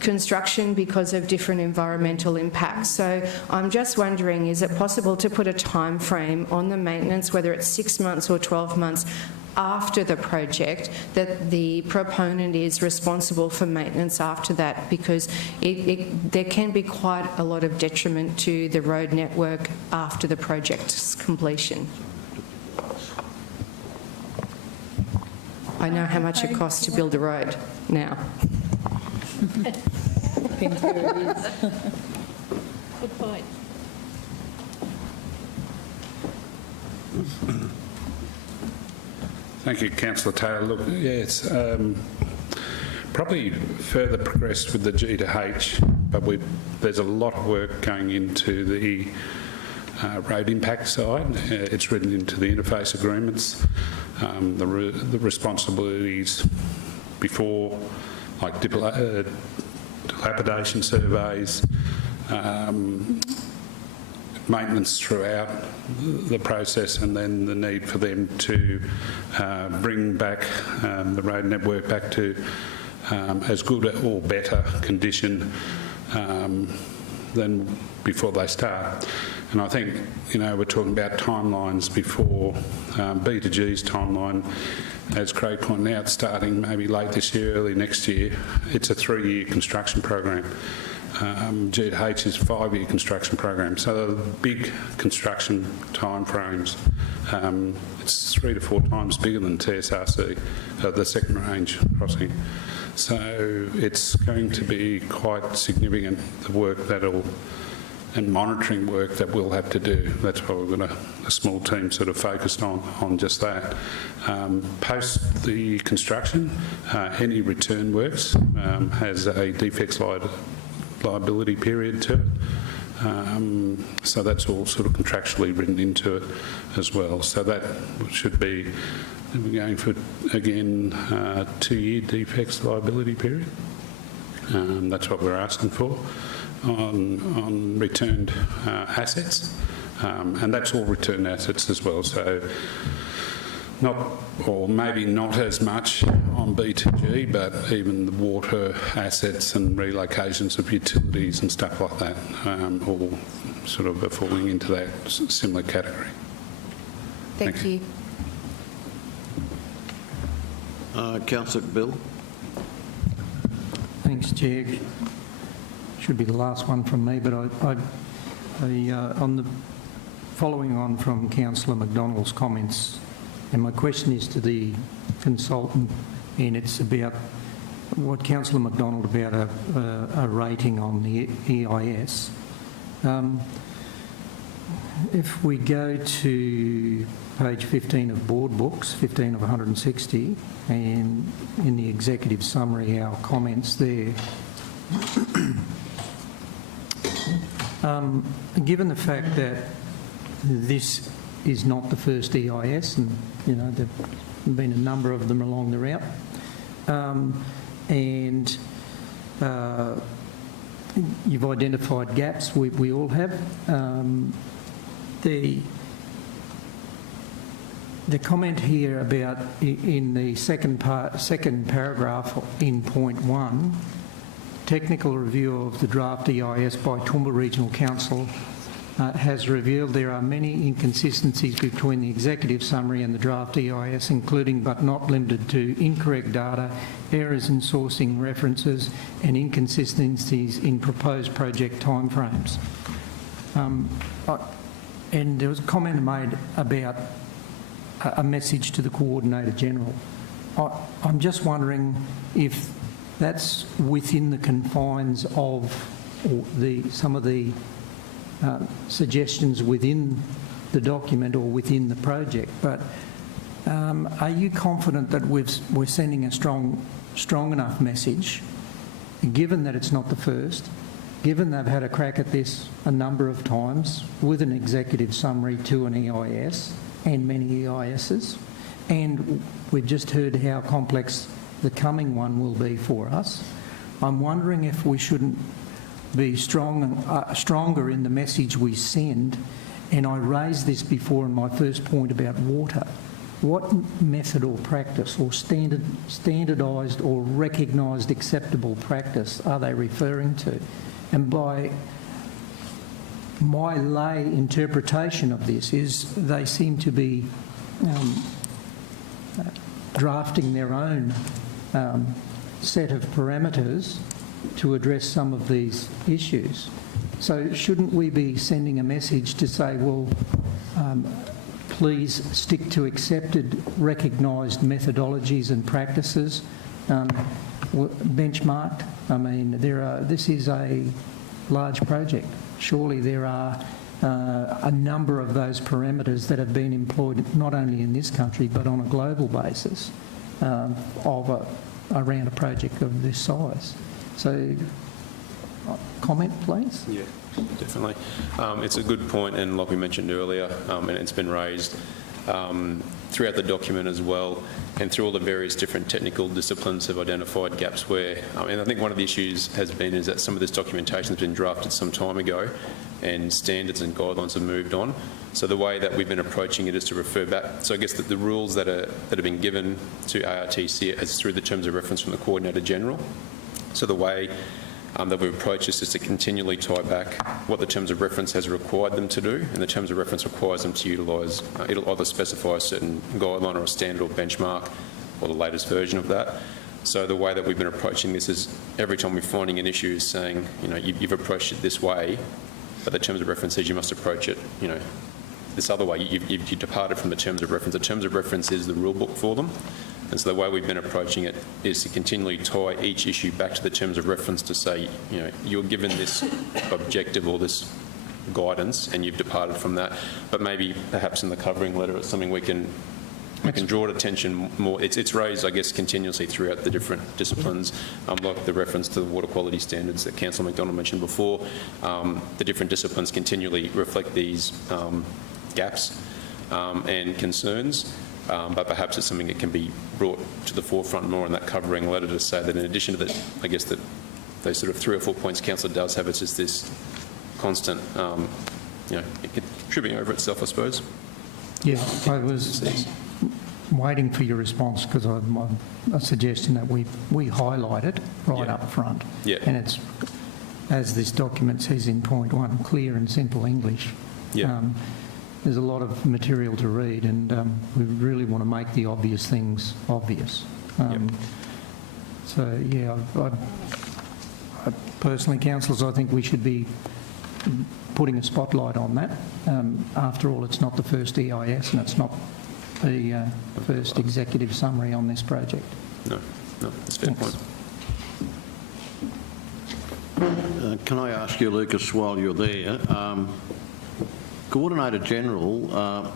construction because of different environmental impacts. So I'm just wondering, is it possible to put a time frame on the maintenance, whether it's 6 months or 12 months after the project, that the proponent is responsible for maintenance after that, because there can be quite a lot of detriment to the road network after the project's completion. I know how much it costs to build a road now. Good point. Thank you, Councillor Taylor. Look, yeah, it's probably further progressed with the G to H, but there's a lot of work going into the road impact side. It's written into the interface agreements, the responsibilities before, like dilapidation surveys, maintenance throughout the process, and then the need for them to bring back the road network back to as good or better condition than before they start. And I think, we're talking about timelines before B2G's timeline, as Craig pointed out, starting maybe late this year, early next year. It's a 3-year construction program. G2H is a 5-year construction program, so the big construction time frames. It's 3 to 4 times bigger than TSRC, the second range crossing. So it's going to be quite significant, the work and monitoring work that we'll have to do. That's why we've got a small team sort of focused on just that. Post the construction, any return works has a defects liability period to it. So that's all sort of contractually written into it as well. So that should be, we're going for, again, 2-year defects liability period. That's what we're asking for on returned assets. And that's all returned assets as well. So not, or maybe not as much on B2G, but even the water assets and relocations of utilities and stuff like that, all sort of are falling into that similar category. Thank you. Councillor Bill. Thanks, Chair. Should be the last one from me, but on the following on from Councillor McDonald's comments, and my question is to the consultant, and it's about what Councillor McDonald about a rating on the EIS. If we go to page 15 of board books, 15 of 160, and in the executive summary, our comments there, given the fact that this is not the first EIS, and there have been a number of them along the route, and you've identified gaps, we all have. The comment here about in the second paragraph in point 1, technical review of the draft EIS by Toowoomba Regional Council has revealed there are many inconsistencies between the executive summary and the draft EIS, including but not limited to incorrect data, errors in sourcing references and inconsistencies in proposed project timeframes. And there was a comment made about a message to the Coordinator General. I'm just wondering if that's within the confines of some of the suggestions within the document or within the project. But are you confident that we're sending a strong enough message, given that it's not the first, given they've had a crack at this a number of times with an executive summary to an EIS and many EISs, and we've just heard how complex the coming one will be for us? I'm wondering if we shouldn't be stronger in the message we send. And I raised this before in my first point about water. What method or practice or standardised or recognised acceptable practice are they referring to? And by my lay interpretation of this is they seem to be drafting their own set of parameters to address some of these issues. So shouldn't we be sending a message to say, well, please stick to accepted, recognised methodologies and practices, benchmarked? I mean, this is a large project. Surely there are a number of those parameters that have been employed not only in this country but on a global basis around a project of this size. So, comment, please? Yeah, definitely. It's a good point, and like we mentioned earlier, and it's been raised throughout the document as well, and through all the various different technical disciplines have identified gaps where, and I think one of the issues has been is that some of this documentation has been drafted some time ago and standards and guidelines have moved on. So the way that we've been approaching it is to refer back. So I guess that the rules that have been given to ARTC is through the terms of reference from the Coordinator General. So the way that we approach this is to continually tie back what the terms of reference has required them to do, and the terms of reference requires them to utilise, it'll either specify a certain guideline or a standard or benchmark or the latest version of that. So the way that we've been approaching this is every time we're finding an issue is saying, you've approached it this way, but the terms of reference says you must approach it, this other way. You've departed from the terms of reference. The terms of reference is the rule book for them. And so the way we've been approaching it is to continually tie each issue back to the terms of reference to say, you're given this objective or this guidance and you've departed from that. But maybe perhaps in the covering letter it's something we can draw attention more. It's raised, I guess, continuously throughout the different disciplines, like the reference to the water quality standards that Councillor McDonald mentioned before. The different disciplines continually reflect these gaps and concerns. But perhaps it's something that can be brought to the forefront more in that covering letter to say that in addition to that, I guess that those sort of 3 or 4 points Councillor does have, it's just this constant, tripping over itself, I suppose. Yeah, I was waiting for your response because I'm a suggestion that we highlight it right up front. Yeah. And it's, as this document says in point 1, clear and simple English. Yeah. There's a lot of material to read, and we really want to make the obvious things obvious. So, yeah, I personally, councillors, I think we should be putting a spotlight on that. After all, it's not the first EIS and it's not the first executive summary on this project. No, that's a fair point. Can I ask you, Lucas, while you're there, Coordinator General, I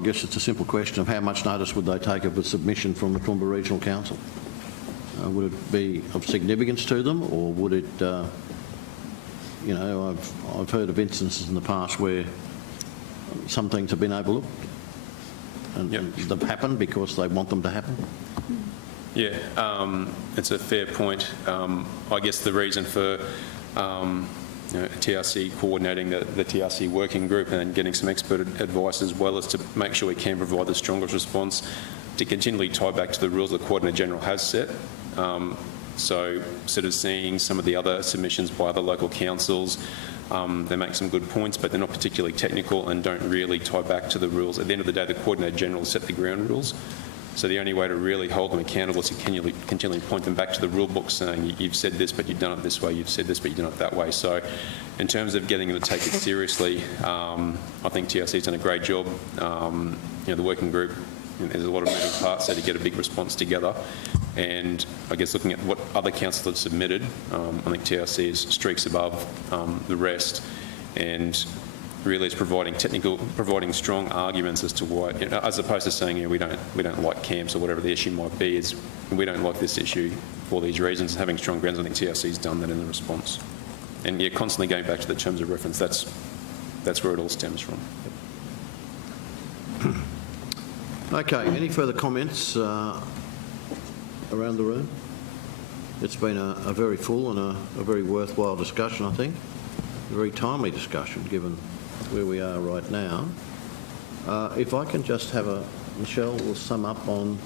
guess it's a simple question of how much notice would they take of a submission from the Toowoomba Regional Council? Would it be of significance to them, or would it, I've heard of instances in the past where some things have been overlooked and they've happened because they want them to happen? Yeah, it's a fair point. I guess the reason for TRC coordinating the TRC working group and getting some expert advice as well as to make sure we can provide the strongest response to continually tie back to the rules the Coordinator General has set. So sort of seeing some of the other submissions by other local councils, they make some good points, but they're not particularly technical and don't really tie back to the rules. At the end of the day, the Coordinator General set the ground rules. So the only way to really hold them accountable is to continually point them back to the rule book saying, you've said this, but you've done it this way, you've said this, but you've done it that way. So in terms of getting them to take it seriously, I think TRC's done a great job. The working group, there's a lot of moving parts there to get a big response together. And I guess looking at what other councils have submitted, I think TRC is streaks above the rest, and really is providing strong arguments as to why, as opposed to saying, we don't like camps or whatever the issue might be, is we don't like this issue for these reasons, and having strong grounds. I think TRC's done that in the response. And constantly going back to the terms of reference, that's where it all stems from. Okay, any further comments around the room? It's been a very full and a very worthwhile discussion, I think. A very timely discussion, given where we are right now. If I can just have Michelle will sum up on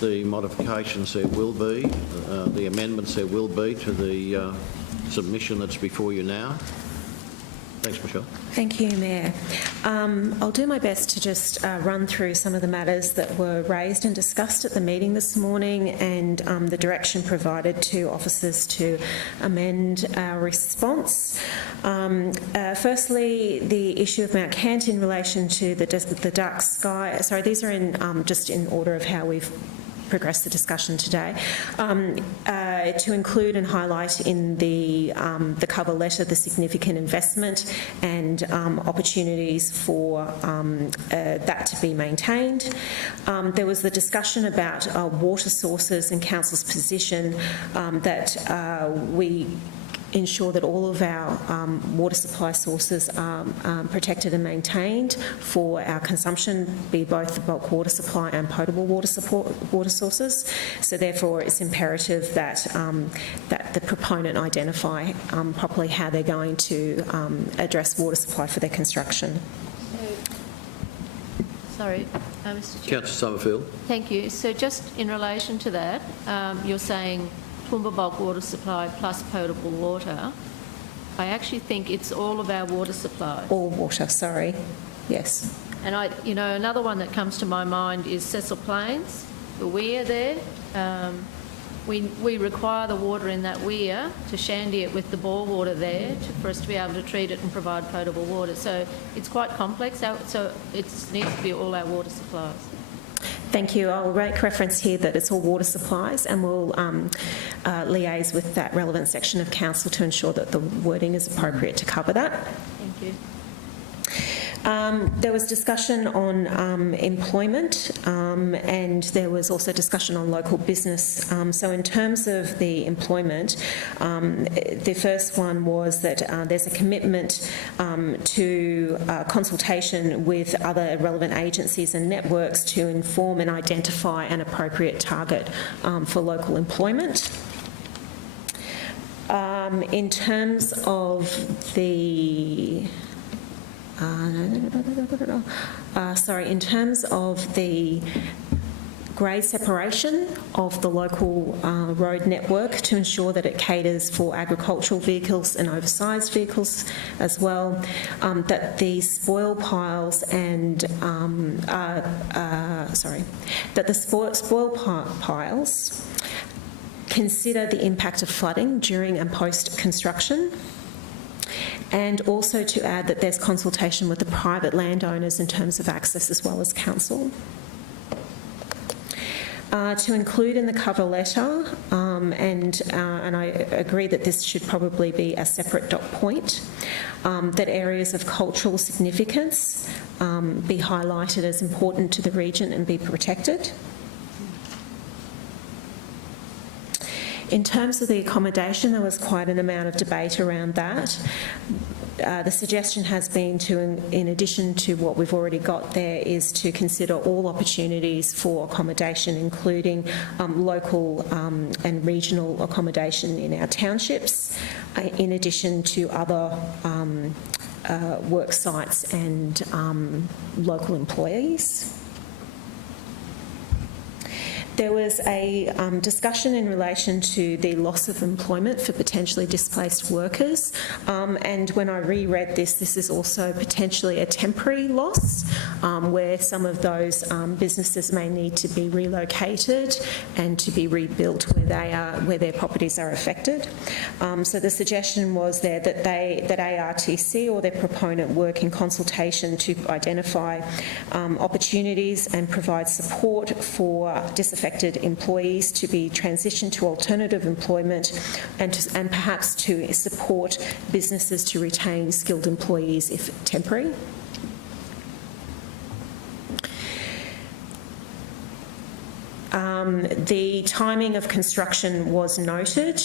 the modifications there will be, the amendments there will be to the submission that's before you now. Thanks, Michelle. Thank you, Mayor. I'll do my best to just run through some of the matters that were raised and discussed at the meeting this morning, and the direction provided to officers to amend our response. Firstly, the issue of Mount Kent in relation to the dark sky. Sorry, these are in just in order of how we've progress the discussion today, to include and highlight in the cover letter the significant investment and opportunities for that to be maintained. There was the discussion about water sources and council's position that we ensure that all of our water supply sources are protected and maintained for our consumption, be both the bulk water supply and potable water sources. So therefore it's imperative that that the proponent identify properly how they're going to address water supply for their construction. Sorry, Mr Chair. Councillor Summerfield. Thank you. So just in relation to that, you're saying Toowoomba bulk water supply plus potable water. I actually think it's all of our water supply. All water, sorry. Yes. And another one that comes to my mind is Cecil Plains, the weir there. We require the water in that weir to shandy it with the bore water there for us to be able to treat it and provide potable water. So it's quite complex. So it needs to be all our water supplies. Thank you. I'll make reference here that it's all water supplies, and we'll liaise with that relevant section of council to ensure that the wording is appropriate to cover that. Thank you. There was discussion on employment, and there was also discussion on local business. So in terms of the employment, the first one was that there's a commitment to consultation with other relevant agencies and networks to inform and identify an appropriate target for local employment. In terms of the in terms of the grade separation of the local road network to ensure that it caters for agricultural vehicles and oversized vehicles as well, that the spoil piles and that the spoil piles consider the impact of flooding during and post-construction, and also to add that there's consultation with the private landowners in terms of access as well as council. To include in the cover letter, and I agree that this should probably be a separate dot point, that areas of cultural significance be highlighted as important to the region and be protected. In terms of the accommodation, there was quite an amount of debate around that. The suggestion has been to, in addition to what we've already got there, is to consider all opportunities for accommodation, including local and regional accommodation in our townships, in addition to other work sites and local employees. There was a discussion in relation to the loss of employment for potentially displaced workers, and when I reread this is also potentially a temporary loss, where some of those businesses may need to be relocated and to be rebuilt where their properties are affected. So the suggestion was there that ARTC or their proponent work in consultation to identify opportunities and provide support for disaffected affected employees to be transitioned to alternative employment and perhaps to support businesses to retain skilled employees if temporary. The timing of construction was noted,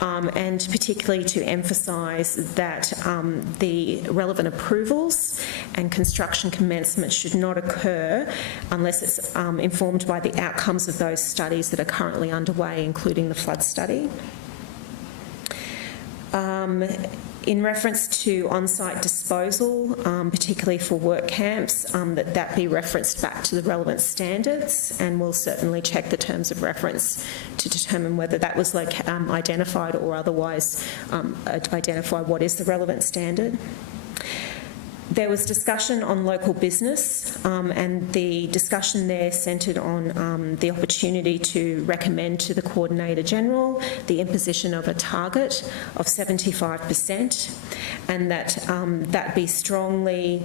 and particularly to emphasise that the relevant approvals and construction commencement should not occur unless it's informed by the outcomes of those studies that are currently underway, including the flood study. In reference to on-site disposal, particularly for work camps, that be referenced back to the relevant standards, and we'll certainly check the terms of reference to determine whether that was identified or otherwise identify what is the relevant standard. There was discussion on local business, and the discussion there centred on the opportunity to recommend to the Coordinator General the imposition of a target of 75%, and that be strongly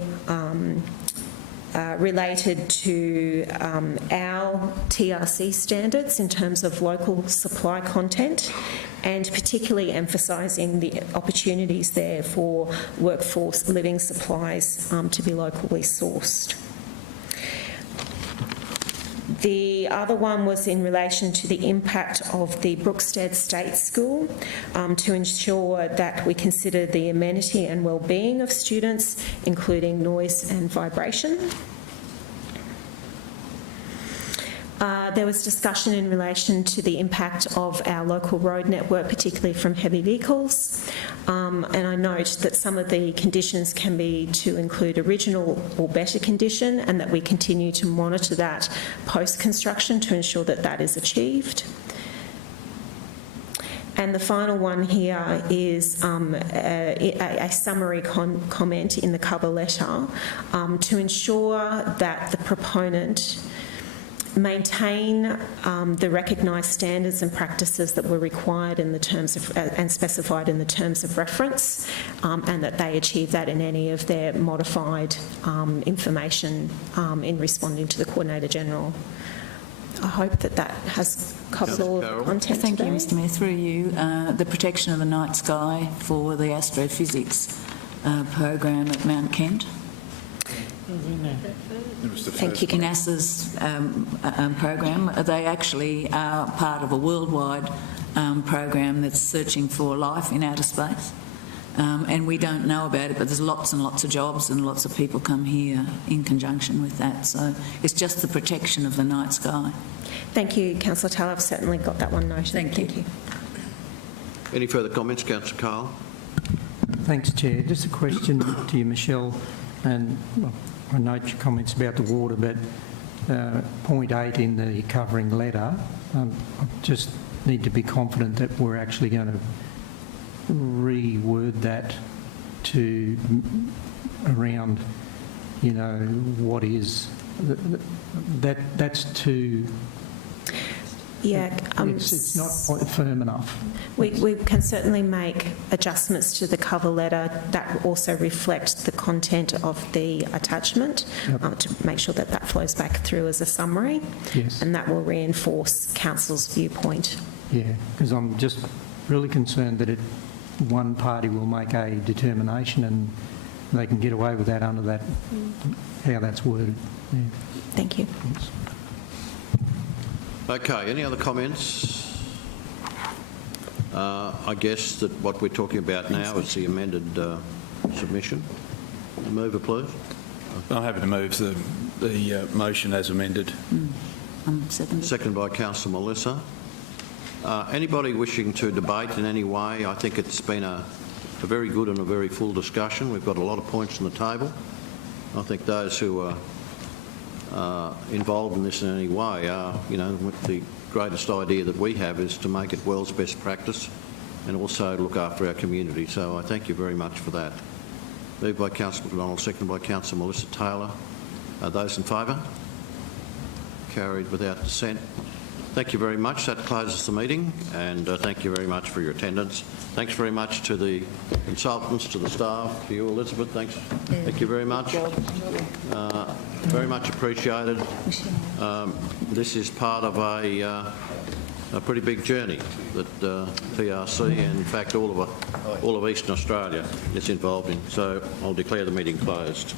related to our TRC standards in terms of local supply content, and particularly emphasising the opportunities there for workforce living supplies to be locally sourced. The other one was in relation to the impact of the Brookstead State School to ensure that we consider the amenity and well-being of students, including noise and vibration. There was discussion in relation to the impact of our local road network, particularly from heavy vehicles. And I note that some of the conditions can be to include original or better condition, and that we continue to monitor that post-construction to ensure that that is achieved. And the final one here is a summary comment in the cover letter to ensure that the proponent maintain the recognised standards and practices that were required in the terms of and specified in the terms of reference, and that they achieve that in any of their modified information in responding to the Coordinator General. I hope that that has covered all of the content. Thank today. you, Mr Mayor. Through you, the protection of the night sky for the astrophysics program at Mount Kent. Thank you. NASA's program, they actually are part of a worldwide program that's searching for life in outer space. And we don't know about it, but there's lots and lots of jobs and lots of people come here in conjunction with that. So it's just the protection of the night sky. Thank you, Councillor Taylor. I've certainly got that one noted. Thank you. Any further comments, Councillor Carl? Thanks, Chair. Just a question to you, Michelle, and well, I note your comments about the water, but point 8 in the covering letter, I just need to be confident that we're actually going to reword that to around, you know, what is that's too. Yeah, it's not quite firm enough. We can certainly make adjustments to the cover letter that also reflect the content of the attachment, to make sure that that flows back through as a summary. Yes. And that will reinforce Council's viewpoint. Yeah, because I'm just really concerned that one party will make a determination and they can get away with that under that, how that's worded. Yeah. Thank you. Thanks. Okay, any other comments? I guess that what we're talking about now is the amended submission. Mover, please. I'm happy to move the motion as amended. Seconded by Councillor Melissa. Anybody wishing to debate in any way? I think it's been a very good and a very full discussion. We've got a lot of points on the table. I think those who are involved in this in any way are, you know, the greatest idea that we have is to make it world's best practice and also look after our community. So I thank you very much for that. Moved by Councillor McDonald, seconded by Councillor Melissa Taylor. Those in favour? Carried without dissent. Thank you very much. That closes the meeting, and thank you very much for your attendance. Thanks very much to the consultants, to the staff, to you, Elizabeth. Thanks. Thank you very much. Very much appreciated. This is part of a pretty big journey that PRC, and in fact all of Eastern Australia, is involved in. So I'll declare the meeting closed.